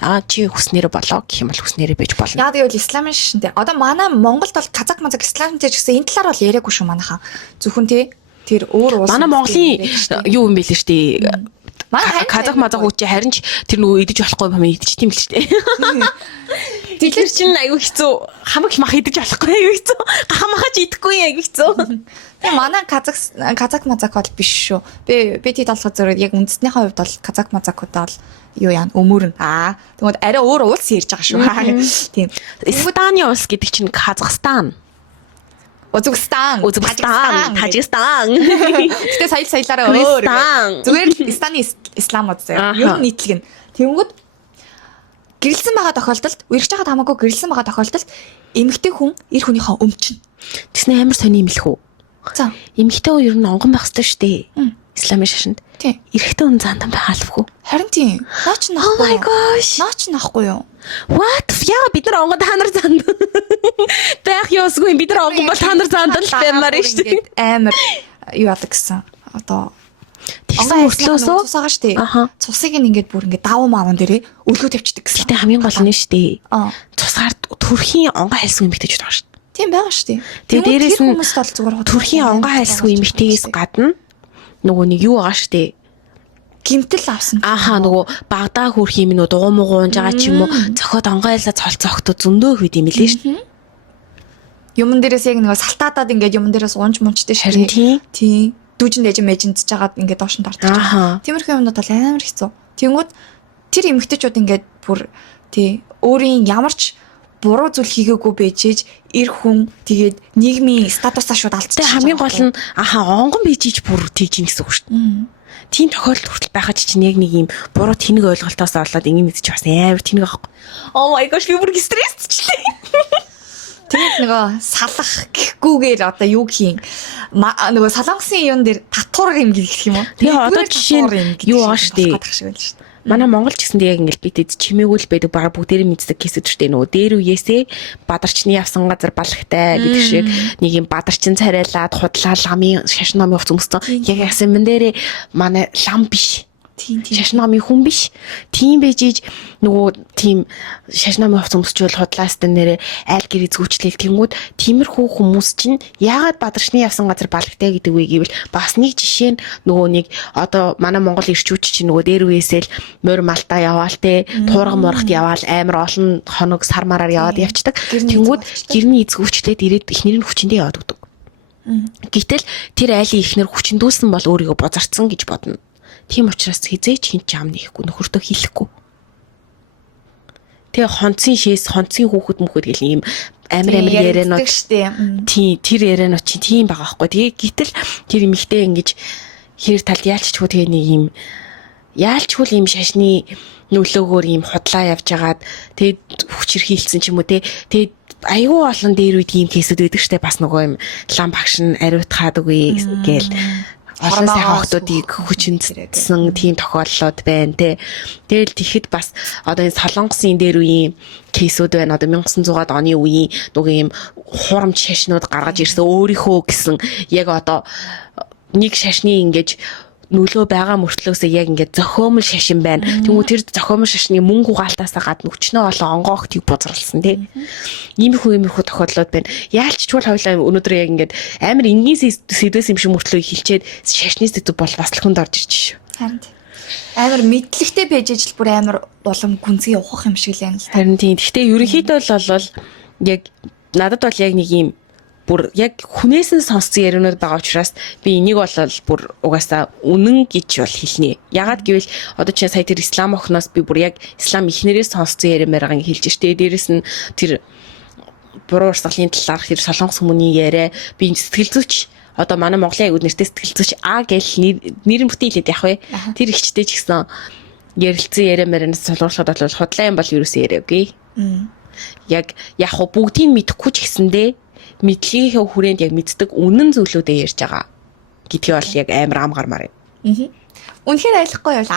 Чи хүснээр болоо гэх юм бол хүснээрээ байж болно. Яг гэвэл исламын шишинтэй. Одоо манай Монголд бол казак мазак исламтай ч гэсэн энэ талаар бол яриаггүй шүү манайхаа. Зөвхөн тэр өөр улс. Манай Монголын юу юм бэ л штэ. Манай казак мазак үуч харин ч тэр нөгөө идэж болохгүй юм идэж тийм л штэ. Тэгэхээр чинь аюу хэцүү хамаг мах идэж болохгүй аюу хэцүү. Гахамахаж идэхгүй аюу хэцүү. Тэгээ манай казак мазак бол биш шүү. Би тий толгой зөрөөд яг үндэснийхээ хувьд бол казак мазакууд бол юу яа өмөрн. Тэгмээд арай өөр улс ярьж байгаа шүү. Тийм. Станы улс гэдэг чинь Казахстан. Узбекистан, Тажикстан. Гэтэ саялаараа өөр. Зүгээр л Станы исламууд заяа. Юу нийтлэг нь. Тэнгүүд гэрэлсэн байгаа тохиолдолд, үргэж байгаа хамаагүй гэрэлсэн байгаа тохиолдолд эмэгтэй хүн эр хүнийхээ өмчнө. Тэсний амар сони юм лхүү. За. Эмэгтэй хүн ер нь онгон байх ёстой шүү дээ. Исламын шашинд. Тийм. Эрэгтэй хүн зандан байх албагүй. Харин тийм. Наач нахгүй. Oh my gosh. Наач нахгүй юу? What? Яа бид нар онгон та нар занд. Байх ёсгүй бид нар онгон бол та нар занд л баймаар шүү дээ. Амар юу яадаг гэсэн. Одоо тэгсэн мөртлөөсөө цусаагаа штэ. Цусыг ингээд бүр ингээд давуу маавн дээрээ өлгөө тавьчихдаг гэсэн. Гэтэ хамгийн гол нь штэ. Цусгаар төрхийн онгон хайлсгүй эмэгтэйчүүд байгаа штэ. Тийм байгаа штэ. Тэгээ дээрээс нь хүмүүс бол зүгээр төрхийн онгон хайлсгүй эмэгтэйгээс гадна нөгөө нэг юу байгаа штэ. Гимтэл авсан. Нөгөө багдаа хөрх юм нүү дугуй муугуунж байгаа ч юм уу зохиод онгойлоо цолцоохтой зөндөө хэд юм лээ штэ. Юмн дээрээс яг нөгөө салтаадаад ингээд юмн дээрээс унж мунчтэй шарин тийм. Дүүжин дэжин мэжинцэж жагаад ингээд доошнд орж байгаа. Тиймэрхүү юмнууд бол амар хэцүү. Тэнгүүд тэр эмэгтэйчүүд ингээд бүр өөрийн ямарч буруу зүйл хийгээгүй байжээж эр хүн тэгээд нийгмийн статусаа шууд алдчихсан. Хамгийн гол нь онгон бийжиж бүр тэгж ийн гэсэн үг шүү дээ. Тийм тохиолдол хүртэл байхад чинь яг нэг юм буруу тэнэг ойлголтоос болоод ингэ ч бас амар тэнэг аахгүй. Oh my gosh би бүр стрессчлээ. Тэгээд нөгөө салах гэхгүйгээр одоо юу хийн нөгөө солонгосын юун дээр татвар юм гэх юм уу? Тэгээ одоо жишээ нь юу аа штэ. Манай Монгол ч гэсэн яг ингээл битэд чимээгүй л байдаг баг бүгдээрээ мэддэг кейсүүд штэ нөгөө дээр үеэсээ бадарчны явсан газар балахтай гэдэг шиг нэг юм бадарчин царайлаад худлаа ламын шашин номын хувц өмссөн. Яг ясан мэн дээрээ манай лам биш. Шашин номын хүн биш. Тийм бэжиж нөгөө тийм шашин номын хувц өмсчүүл худлаастай нэрээ айл гэр эзгүүчлэл тэнгүүд тиймэрхүү хүмүүс чинь яагаад бадарчны явсан газар балагтай гэдэг вэ гэвэл бас нэг жишээ нь нөгөө нэг одоо манай Монгол ирчүүч чинь нөгөө дээр үесэл морь малтаа яваал те туурга мурахт яваал амар олон хоног сар мараар яваад явцдаг. Тэнгүүд гэрний эзгүүчлээд ирээд ихнэр нь хүчиндээ яваад өгдөг. Гэтэл тэр айлын ихнэр хүчиндүүлсэн бол өөрийгөө бозарцсан гэж бодно. Тийм учраас хизээч хин ч ам нэхгүй нөхөртөө хэлэхгүй. Тэгээ хонцын шээс хонцын хүүхэд мөхөд гэл ийм амар ярианууд штэ. Тийм тэр ярианууд чинь тийм байгаа байхгүй. Тэгээ гítэл тэр эмэгтэй ингэж хэр талд яалччгүй тэгээ нэг ийм яалчгүй ийм шашны нөлөөгөөр ийм худлаа явж агаад тэгээ хүчирхийлсэн ч юм уу тэгээ аюу олон дээр үед ийм кейсүүд байдаг штэ бас нөгөө юм лам багш нь ариутгаад үгүй гээл олон сайхан хүмүүсийг хүчинцсэн тийм тохиоллоод байна те. Тэгэл тэгэхэд бас одоо энэ солонгосын дээр үеийн кейсүүд байна. Одоо 1900-аад оны үеийн нөгөө юм хурамч шашнууд гаргаж ирсэн өөрийнхөө гэсэн яг одоо нэг шашны ингэж нөлөө байгаа мөртлөөсөө яг ингээд зохиомл шашин байна. Тэнгүү тэр зохиомл шашны мөнгө угаалтаасаа гадна өчнөө олон онгоогтыг бузралсан тий. Иймэрхүү тохиолдлууд байна. Яалч чуул хоёлаа өнөөдөр яг ингээд амар энгийн сэдвэс юм шиг мөртлөө хилчээд шашны сэдв бол бас л хүнд орж ирж шүү. Харин амар мэдлэгтэй байж ижил бүр амар улам гүнзгий ухах юм шиг л юм л. Харин тийм. Гэхдээ ерөнхийдөө бол яг надад бол яг нэг юм бүр яг хүнээс нь сонссон яриануд байгаа учраас би энийг бол бүр угаасаа үнэн гэж бол хэлнэ. Ягаад гэвэл одоо чинь сая тэр ислам охноос би бүр яг ислам ихнэрээс сонссон яриамаар байгаа хэлж штэ. Дээрэс нь тэр буруу урсгалын талаарх тэр солонгос хүмүүний яриа би сэтгэл зүйч одоо манай Монголын аягүй нэртэй сэтгэл зүйч гэл нэрэн бүтээлээд явах вэ. Тэр ихчтэй ч гэсэн ярилцсан яриамаараас солонгосод бол худлаа юм бол юусэн яриаггүй. Яг бүгдийг мэдэхгүй ч гэсэндээ мэдлэгийнхээ хүрээнд яг мэддэг үнэн зүйлүүдээ ярьж байгаа гэдгийг бол яг амар ам гармаар юм. Үнэхээр ойлгохгүй юу?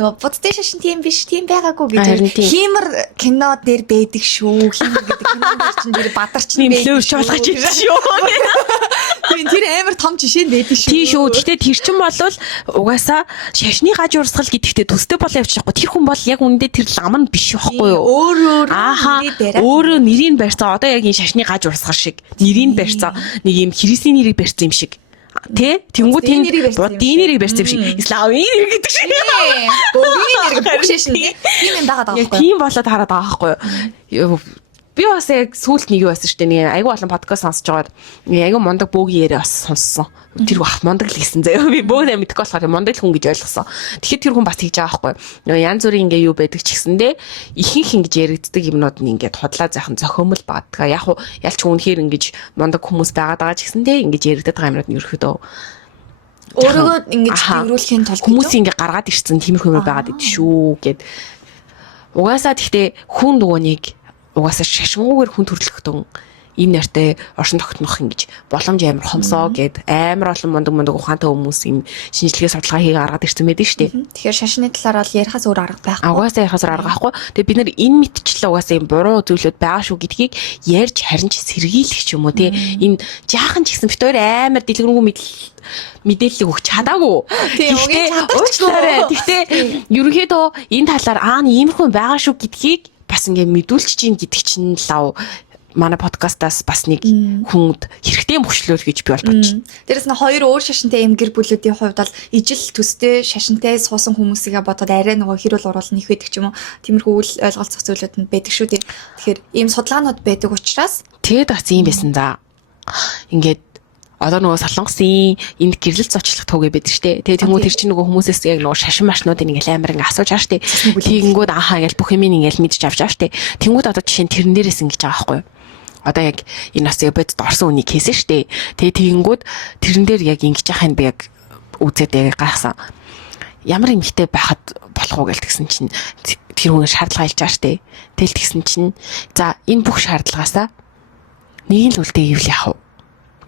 Нөгөө буддын шашин тийм биш, тийм байгаагүй Харин гэж. тийм. Хиймэр кино дээр байдаг шүү. Хиймэр гэдэг кинонд чинь дээр бадарч нь байдаг. Нэмлөөш болгож ирсэн шүү. Тэр амар том жишээ байдаг шүү. Тийм шүү. Гэхдээ тэр чин болвол угаасаа шашны гаж урсгал гэдэгтээ төстэй болоо явчихгүй. Тэр хүн бол яг үүндээ тэр лам нь биш байхгүй юу? Өөр Ааха. Өөрөө нэрийг барьцаа. Одоо яг энэ шашны гаж урсгал шиг нэрийг барьцаа. Нэг юм христийн нэрийг барьсан юм шиг. Тэ? Тэнгүү тийм буддийн нэрийг барьсан юм шиг. Исламын нэр гэдэг шиг. Богиний нэр бүх шашин тийм юм байгаа Яг байхгүй юу? тийм болоод хараад байгаа байхгүй юу? Би бас яг сүүлд нэг юу байсан шүү дээ. Нэг айгүй олон подкаст сонсож байгаад айгүй мундаг бөөгийн яриа бас сонссон. Тэр бах мундаг л гэсэн заяа. Би бөөгөө мэдэхгүй болохоор мундаг л хүн гэж ойлгосон. Тэгэхээр тэр хүн бас хийж байгаа байхгүй юу? Янз бүрийн ингээ юу байдаг ч гэсэндээ ихэнх ингэж яригддаг юмнууд нь ингээд худлаа зайхан зохиомл баадгаа. Яг уу ялч үнэхээр ингэж мундаг хүмүүс байгаа ч гэсэндээ ингэж яригддаг юмнууд нь ерөөхдөө Өөрөөгөө ингэж дэврүүлэхийн тулд хүмүүс ингээ гаргаад ирсэн тиймэрхүү юм байгаад идэв шүү гэд. Угаасаа тэгтээ хүн нөгөө нэг угаасаа шашингуугаар хүн төрлөختөн энэ нартай оршин тогтнох ингэж боломж амар хомсоо гэд амар олон мундаг ухаантай хүмүүс юм шинжилгээ судалгаа хийгээ гаргаад ирсэн байдаг шүү дээ. Тэгэхээр шашны талаар бол ярихаас өөр арга байхгүй. Угаасаа ярихаас арга байхгүй. Тэгээ бид нар энэ мэдчлээ угаасаа юм буруу зүйлүүд байгаа шүү гэдгийг ярьж харин ч сэргийлэх ч юм уу тий. Энэ жаахан ч гэсэн бид хоёр амар дэлгэрэнгүй мэдээлэл өгч чадаагүй. Гэхдээ ерөнхийдөө энэ талаар иймэрхүү байгаа шүү гэдгийг бас ингээ мэдүүлж чинь гэдэг чинь лав манай подкастаас бас нэг хүнд хэрэгтэй мөчлөөл гэж би бол бодчих. Дээрэс нь хоёр өөр шашинтай юм гэр бүлүүдийн хувьд бол ижил төстэй шашинтай суусан хүмүүсийгээ бодоод арай нөгөө хэрүүл уруулна их байдаг ч юм уу. Тиймэрхүү үйл ойлголцох зүйлүүд нь байдаг шүү дээ. Тэгэхээр ийм судалгаанууд байдаг учраас тэгэд бас юм байсан за. Ингээд одоо нөгөө солонгосын энд гэрлэлт зочлох төвгээ байдаг штэ. Тэгээ тэнгуү тэр чинь нөгөө хүмүүсээс яг нөгөө шашин машнуудыг ингээл амар ингээ асууж байгаа штэ. Тэгэнгүүт анхаа ингээл бүх юм ингээл мэдж авч байгаа штэ. Тэнгуүт одоо жишээ нь тэрнээрээс ингэж байгаа байхгүй юу? Одоо яг энэ бас яг бодд орсон үнийг хийсэн штэ. Тэгээ тэгэнгүүт тэрэн дээр яг ингэж яхахын би яг үзээд яг гайхсан. Ямар эмхтэй байхад болох уу гэлтгсэн чинь тэр хүн шаардлага хэлж байгаа штэ. Тэгэл тэгсэн чинь за энэ бүх шаардлагаасаа нэг л үлдээ ивэл яах вэ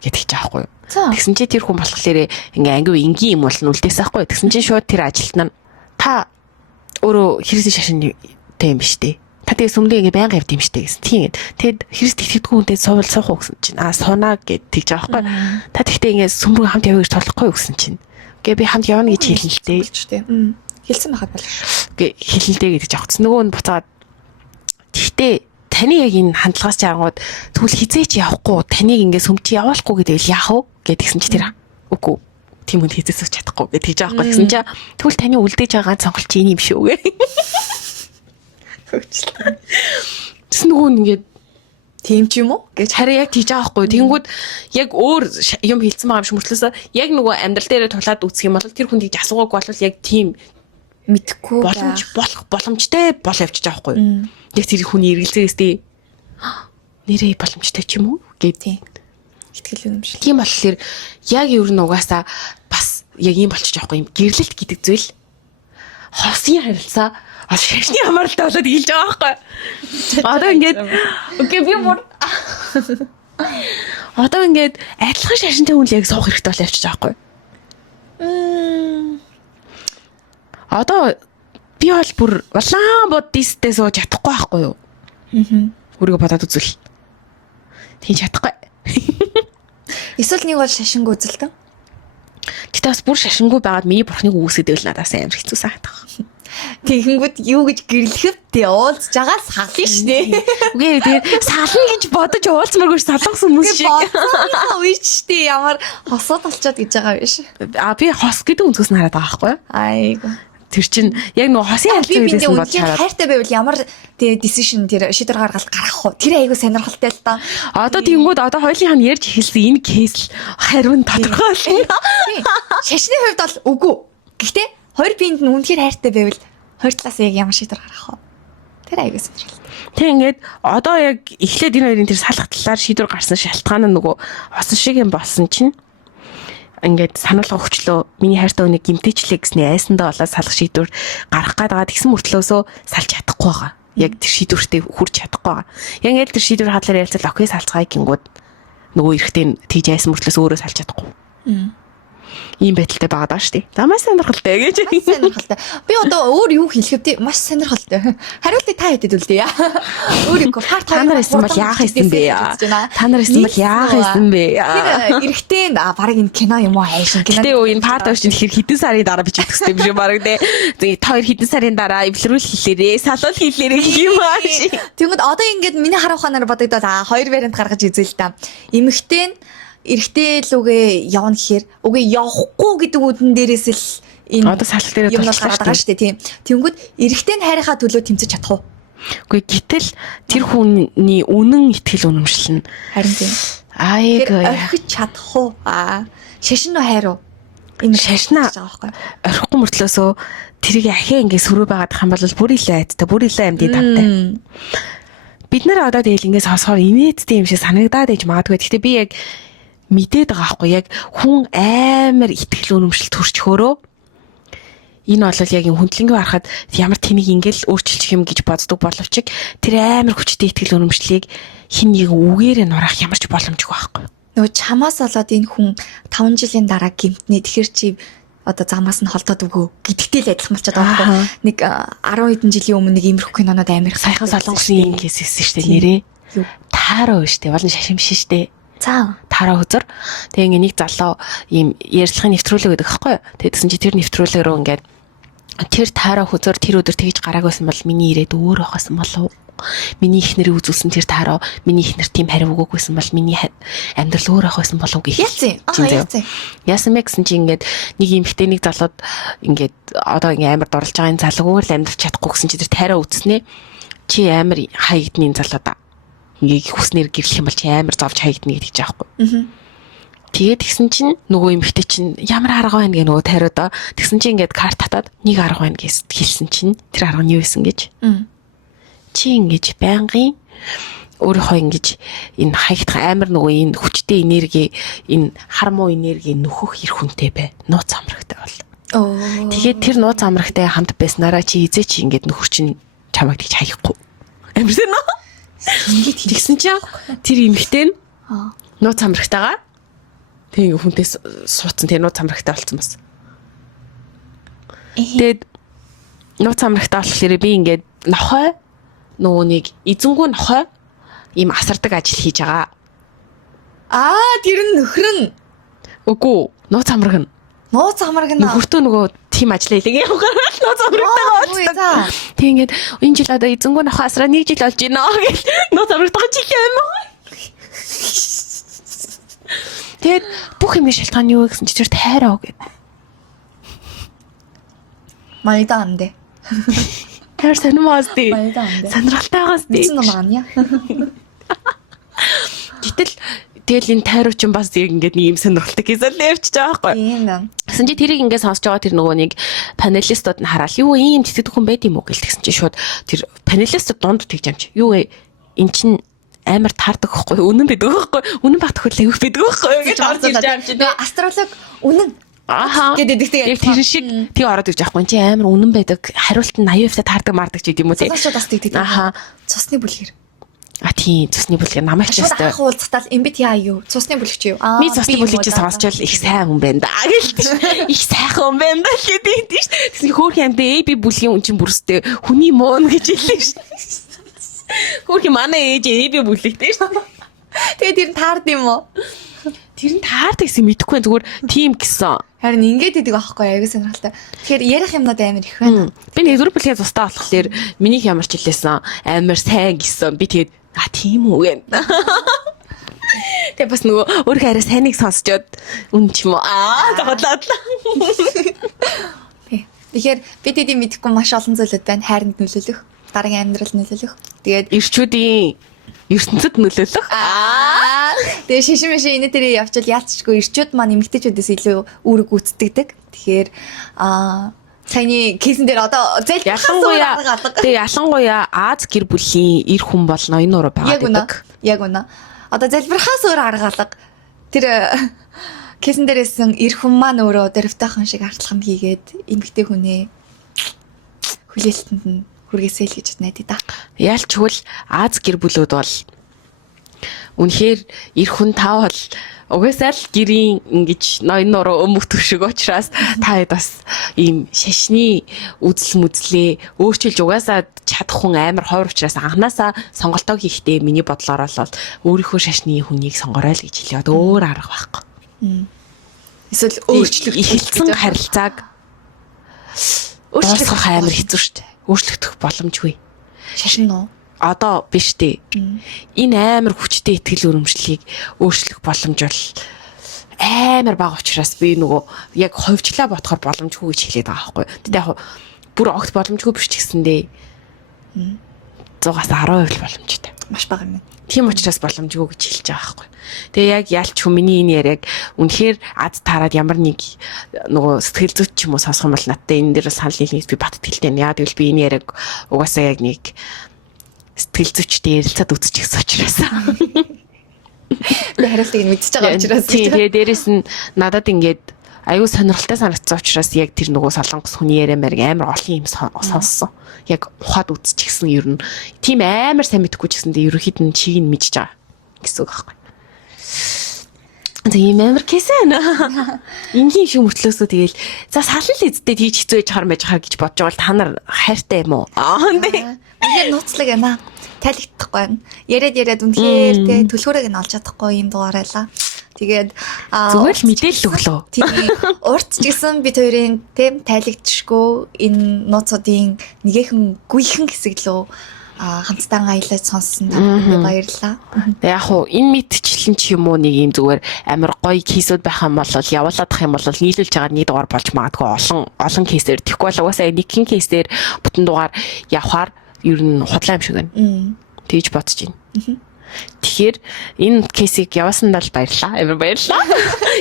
гэдэг ч аахгүй юу. Тэгсэн чи тэр хүн болохоор ингээ анги энгийн юм бол нүлдээс аахгүй. Тэгсэн чи шууд тэр ажилтнаа та өөрөө хэрэгсийн шашинтай юм биш үү? Та тэгээ сүмдээ ингээ байнга явд юм штэ гэсэн. Тийм ээ. Тэгэд хэрэгс тэгтгэдэггүй хүнтэй суух уу гэсэн чинь сунаа гэд тэгж байгаа байхгүй. Та тэгтээ ингээ сүм рүү хамт явъя гэж толохгүй юу гэсэн чинь. Гээ би хамт явна гэж хэлэн л дээ. Хэлсэн байхад бол. Гээ хэлэн л дээ гэж авчихсан. Нөгөө нь буцаад тэгтээ таны яг энэ хандлагаас чарангууд тэгвэл хизээч явахгүй таныг ингээ сүмчи явуулахгүй гэдэг яах вэ гэдгсэн чи тэр үгүй тийм хүн хизээс өгч чадахгүй гэж тэгж байгаа байхгүй гэсэн чи тэгвэл таны үлдээж байгаа сонголт чи энэ юм шүү гэ. Тэс нөгөө ингээд тийм ч юм уу гэж харин яг тэгж байгаа байхгүй тэгэнгүүт яг өөр юм хэлсэн байгаа юм шиг мөртлөөсөө яг нөгөө амьдрал дээрээ тулаад үүсэх юм бол тэр хүн тэгж асуугаагүй бол яг тийм мэдхгүй боломжтой бол явчих байгаа байхгүй. Яг тэр хүний эргэлзээс тий нэрээ боломжтой ч юм уу гэдэг. Итгэл юм шиг. Тийм болохоор яг ер нь угаасаа бас яг юм болчих жоохгүй юм. Гэрлэлт гэдэг зүйл хосын харилцаа шашны хамааралтай болоод ийлж байгаа байхгүй. Одоо ингээд окей би бүр одоо ингээд адилхан шашинтай хүн л яг суух хэрэгтэй бол явчих жоохгүй. Одоо би бол бүр улаан буддисттэй сууж чадахгүй байхгүй юу? Өөрийгөө бодоод үзвэл. Тийм чадахгүй. Эсвэл нэг бол шашингүй үзэлтэн. Гэтэ бас бүр шашингүй байгаад миний бурхныг үүсгэдэг л надаас амар хэцүү санагдах. Тэгэнгүүт юу гэж гэрлэхэвтэй уулзж байгаа сална штэ. Үгүй тэгээд сална гэж бодож уулзмааргүй салгасан хүмүүс шиг. Үгүй штэ ямар хосууд болчоод гэж байгаа биш. Би хос гэдэг үнцгээс хараад байгаа байхгүй юу? Айгу. Тэр чинь яг нөгөө хосын харилцаа бидээс нь бодож хараад хайртай байвал ямар decision тэр шийдвэр гаргалт гаргах вэ? Тэр айгу сонирхолтой л доо. Одоо тэгэнгүүт одоо хоёулынх нь ярьж эхэлсэн энэ кейс хариу нь тодорхой болно. Шашны хувьд бол үгүй. Гэхдээ хоёр биед нь үнэхээр хайртай байвал хоёр талаас яг ямар шийдвэр гаргах вэ? Тэр айгу сонирхолтой. Тэг ингээд одоо яг эхлээд энэ хоёрын тэр салах талаар шийдвэр гарсан шалтгаан нь нөгөө хосон шиг юм болсон чинь ингээд сануулга өгчлөө миний хайртай хүнийг гимтээчлээ гэсний айсандаа болоод салах шийдвэр гаргах гээд байгаа тэгсэн мөртлөөсөө салж чадахгүй байгаа. Яг тэр шийдвэртээ хүрч чадахгүй байгаа. Яг ингээд тэр шийдвэр хадлаар ялцал окей салцгаая гингүүд нөгөө эрэхтэн тийж айсан мөртлөөс өөрөө салж чадахгүй. Ийм байдалтай байгаа даа шүү дээ. За маш сонирхолтой гэж. Маш сонирхолтой. Би одоо өөр юу хэлэх вэ? Маш сонирхолтой. Хариултыг та хэдэд үлдээ. Өөр юм part Та нар исэн бол яах юм бэ? Та нар исэн бол яах юм бэ? Тэр эрэгтэй бараг энэ кино юм уу хайшин кино. Гэтэ энэ part хоёр чинь хэдэн сарын дараа бичиж өгсөн юм шиг бараг дээ. Та хоёр хэдэн сарын дараа эвлэрүүл хэлээрээ, салуул хэлээрээ гэх юм аа. Тэгвэл одоо ингээд миний харах ухаанаар бодогдоод хоёр вариант гаргаж үзье л да. Эмэгтэй нь эрэгтэй л үгээ явна гэхээр үгээ явахгүй гэдэг үдэн дээрээс л энэ одоо салхал дээр юм гараад байгаа шүү дээ тийм. Тэнгүүд эрэгтэй нь хайрхаа төлөө тэмцэж чадах уу? Үгүй гэтэл тэр хүний үнэн итгэл үнэмшил нь харин тийм. Айг орхиж чадах уу? Шашин уу хайр уу? Энэ шашнаа орхихгүй мөртлөөсөө тэрийг ахиа ингэ сөрөө байгаад хам бол бүр илүү айдтай, бүр илүү амьдын тавтай. Бид нар одоо тэгэл ингэ сонсохоор инээдтэй юм шиг санагдаад иж магадгүй. Гэхдээ би яг мэдээд байгаа байхгүй яг хүн амар итгэл үнэмшил төрчхөөрөө энэ бол яг юм хүндлэнгээ харахад ямар тэнийг ингээл өөрчилчих юм гэж боддог боловч тэр амар хүчтэй итгэл үнэмшлийг хин нэг үгээр нураах ямар ч боломжгүй байхгүй. Нөгөө чамаас болоод энэ хүн 5 жилийн дараа гимтнэ тэгэхэр чи одоо замаас нь холдоод өгөө гэдэгтэй л адилхан болчиход байгаа байхгүй. Нэг 10 хэдэн жилийн өмнө нэг иймэрхүү кинонод амар сайхан солонгосын юм кейс эссэн шүү дээ нэрээ. Таараа шүү дээ. Болон шашимш шүү дээ. За таараа хүзэр. Тэгээ ингээ нэг залуу ийм ярьцлагын нэвтрүүлэг гэдэг аахгүй. Тэгсэн чи тэр нэвтрүүлэг рүү ингээд тэр таараа хүзэр тэр өдөр тэгж гараагүйсэн бол миний ирээд өөр байхсан болов. Миний ихнэрийг үзүүлсэн тэр таараа миний ихнэр тийм хариу өгөөгүйсэн бол миний амьдрал өөр байхсан болов гэх. Яасан. Яасан мэ гэсэн чи ингээд нэг эмэгтэй нэг залууд ингээд одоо ингээ амар дурлж байгаа энэ залууг л амьдрч чадахгүй гэсэн чи тэр таараа үзснээ. Чи амар хаягдны залуу да. Ингээ хүснэр гэрлэх юм бол чи амар зовж хаягдна гэдэг ч аахгүй. Тэгээд тэгсэн чинь нөгөө эмэгтэй чинь ямар арга байна гэ нөгөө тариудаа тэгсэн чинь ингээд карт татаад нэг арга байна гэж хэлсэн чинь тэр арга нь юу байсан гэж. Чи ингэж байнгын өөрийнхөө ингэж энэ хаягдах амар нөгөө энэ хүчтэй энерги энэ хармуу энерги нөхөх хэрэг хүнтэй бай. Нууц амрагтай бол. Тэгээд тэр нууц амрагтай хамт байснараа чи эзээ чи ингээд нөхөр чинь чамайг тэгж хаяхгүй. Амарсан нөө. Ингээд тэгсэн чинь тэр эмэгтэй нь нууц амрагтайгаа тэг хүнтэй суудсан тэр нууц амрагтай болсон бас. Тэгээд нууц амрагтай болохоор би ингээд нохой нөгөө нэг эзэнгүү нохой ийм асардаг ажил хийж байгаа. Тэр нь нөхөр нь. Үгүй нууц амраг нь. Нууц амраг нь. Нөхөртөө нөгөө тим ажиллаа хэлээ явахаар нууц амрагтайгаа уулзсан. Тэг ингээд энэ жил одоо эзэнгүү нохой асраа 1 жил болж байна гэж нууц амрагтайгаа жилээ юм аа. Тэгээд бүх юмний шалтгаан юу гэсэн чи тэр тайраа гэв. Майдаандэ. Тэр санамаасти. Майдаандэ. Сандралтайгаас тий. Цэнэмаания. Гэтэл тэгэл энэ тайруулч юм бас ингээд нэг юм сонирхолтой кейсэл явчихж байгаа байхгүй. Тийм. Гэсэн чи тэрийг ингээд сонсож байгаа тэр нөгөө нэг панелистууд нь хараад юу ийм тэтгэдэг хүн байд юм уу гэлтгсэн чи шууд тэр панелистууд дунд тэгж амч. Юу вэ? Эн чин амар таардаг байхгүй үнэн байдаг байхгүй үнэн баг тохиол аяг байдаг байхгүй гэж орж ирж байгаа юм чи нөгөө астролог үнэн гэдэг тэр шиг тий ороод ирж байхгүй чи амар үнэн байдаг хариулт нь 80% таардаг мардаг ч гэдэм үү тий цусны тэгдэг цусны бүлгэр тий цусны бүлгэр намайг ч ястай уулзтал MBTI юу цусны бүлгч юу би цусны бүлгч сонсчвал их сайн хүн байна да гэлтэй их сайхан хүн байна да гэдэг тийм шүү тэгсэн хөөх юмдээ би бүлгийн үн чин бүрстэй хүний муун гэж хэллээ шүү Хөөе манай ээж би бүлэгтэй шүү. Тэгээ тэр нь таард юм уу? Тэр нь таард гэсэн мэдэхгүй зүгээр тийм гэсэн. Харин ингээд идэг аахгүй аягүй сонирхолтой. Тэгэхээр ярих юмнууд амар их байна. Би нэгдүгээр бүлгийн тустай болохоор минийх ямар ч хэлсэн амар сайн гэсэн. Би тэгээд тийм үү гэнэ. Тэгээ бас нөгөө өөрөө арай сайныг сонсчоод үн ч юм уу зоглоод. Тэгэхээр би тэдийг мэдэхгүй маш олон зүйлүүд байна. Хайранд нөлөөлөх дараагийн амьдрал нөлөөлөх. Тэгээд эрчүүдийн ертөнцид нөлөөлөх. Тэгээ шишин мишин энэ төрөө явчвал яалтчгүй эрчүүд маань эмэгтэйчүүдээс илүү үүрэг гүйцэтгэдэг. Тэгэхээр саяны кейсэн дээр одоо ялангуяа Аз гэр бүлийн эр хүн болно энэ уруу байгаа гэдэг. Яг үнэ. Одоо залбирхаас өөр арга алга. Тэр кейсэн дээрээсэн эр хүн маань өөрөө дөрвтайхан шиг артлаханд хийгээд эмэгтэй хүнээ хүлээлтэнд нь хүргээсэй л гэж найдаа. Яалчгүй Аз гэр бүлүүд бол Үнэхээр эр хүн та бол угаасаа л гэрийн ингэж ноён нуруу өмгөх шиг учраас та бас ийм шашны үзэл мүзлээ өөрчилж угаасаа чадах хүн амар ховор учраас анханасаа сонголтоо хийхдээ миний бодлоор бол өөрийнхөө шашны хүнийг сонгорой л гэж хэлээд өөр арга байхгүй. Эсвэл өөрчлөх эхэлсэн харилцааг өөрчлөх амар хэцүү шүү дээ. Өөрчлөгдөх боломжгүй. Шашин уу? Одоо биш дээ. Энэ амар хүчтэй ихтгэл өрөмжлөлийг өөрчлөх боломж бол амар бага учраас би нөгөө яг ховжлаа бодохоор боломжгүй гэж хэлээд байгаа байхгүй. Тэгтээ яг бүр огт боломжгүй биш ч гэсэндээ 100-аас 10% боломжтой. Маш бага юм. Тийм учраас боломжгүй гэж хэлж байгаа байхгүй. Тэгээ яг ялч хүн миний энэ яриаг үнэхээр ад таарад ямар нэг нөгөө сэтгэл зүйч ч юм уу сонсох юм бол надтай энэ дээр санал нийлнээс би бат итгэлтэй нэ. Яг тэгвэл би энэ яриаг угаасаа яг нэг сэтгэл зүйчтэй ярилцаад үзчихсэн учраас. Би хариултыг нь мэдчихэж байгаа учраас. Тэгээ дээрэс нь надад ингээд аюу сонирхолтой санагдсан учраас яг тэр нөгөө солонгос хүний яриа мэрэг амар олон юм сонссон. Яг ухаад үзчихсэн ер нь тийм амар сайн мэдэхгүй ч гэсэндээ ерөөхдөө нь чийг нь мэдчихэж байгаа гэсэн үг байхгүй. Тийм амар кэсэн. Ингийн шиг мөртлөөсөө тэгэл за салал эзтэй тийж хэцүү яж хар мэж хар гэж бодож байгаа бол та нар хайртай юм уу? Үнэхээр нууцлаг байна. Тайлэгдэхгүй. Яриад үнэхээр тий төлхөөрөг нь олж чадахгүй юм дугаарайлаа. Тэгээд зүгээр л мэдээлэл өглөө. Тийм. Урт ч гэсэн бид хоёрын тийм тайлэгдшгүй энэ нууцуудын нэгэн гүйхэн хэсэг лөө хамтдаа аялаж сонссон та баярлалаа. Тэгээ яг хуу энэ мэдчлэн ч юм уу нэг юм зүгээр амар гоё кейсүүд байх юм бол явуулах юм бол нийлүүлж байгаа нэг дугаар болж магадгүй олон кейсээр тэгэхгүй бол угаасаа нэг хин кейсээр бүтэн дугаар явахаар ер нь худлаа юм шиг байна. Тэгж бодож байна. Тэгэхээр энэ кейсийг яваасандаа л баярлаа. Амар баярлаа.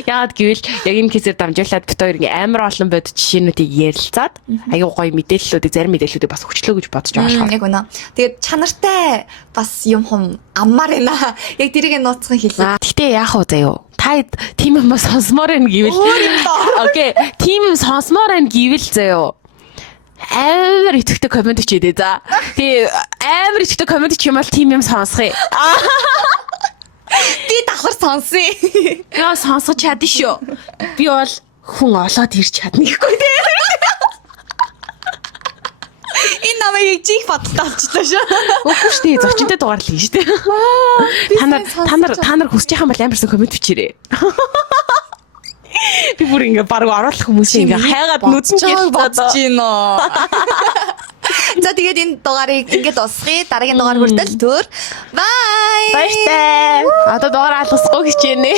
Яагаад гэвэл яг энэ кейсээр дамжуулаад бит хоёр ингээ амар олон бод жишээнүүдийг ярилцаад аюу гоё мэдээллүүдийг зарим мэдээллүүдийг бас өчлөө гэж бодож байгаа. Яг үнэ. Тэгээд чанартай бас юм аммаар байна. Яг тэрийг нууцхан хэлээ. Гэтэ яах вэ заяа? Та тийм юм сонсомоор байна гэвэл окей, тийм юм сонсомоор байна гэвэл заяа. Амар итгэвтэй комент хийдээ за. Тэгээ амар итгэвтэй комент хийх юм бол тийм юм сонсгоё. Би давхар сонсъё. Яа сонсож чадна шүү. Би бол хүн олоод ирч чадна гэхгүй дээ. Энэ намайг чих бодлоо авчлаа шүү. Үгүй шүү дээ. Зочинтой дугаар л хийн шүү дээ. Та нар хүсэж байгаа юм бол амарсан комент бичээрэй. Би бүр ингээ баг оруулах хүмүүсийн ингээ хайгаад нүдэн бодож гинөө. За тэгээд энэ дугаарыг ингээд дуусгая. Дараагийн дугаар хүртэл төр. Бай. Баяртай. Одоо дугаар алгасгүй гэж байна.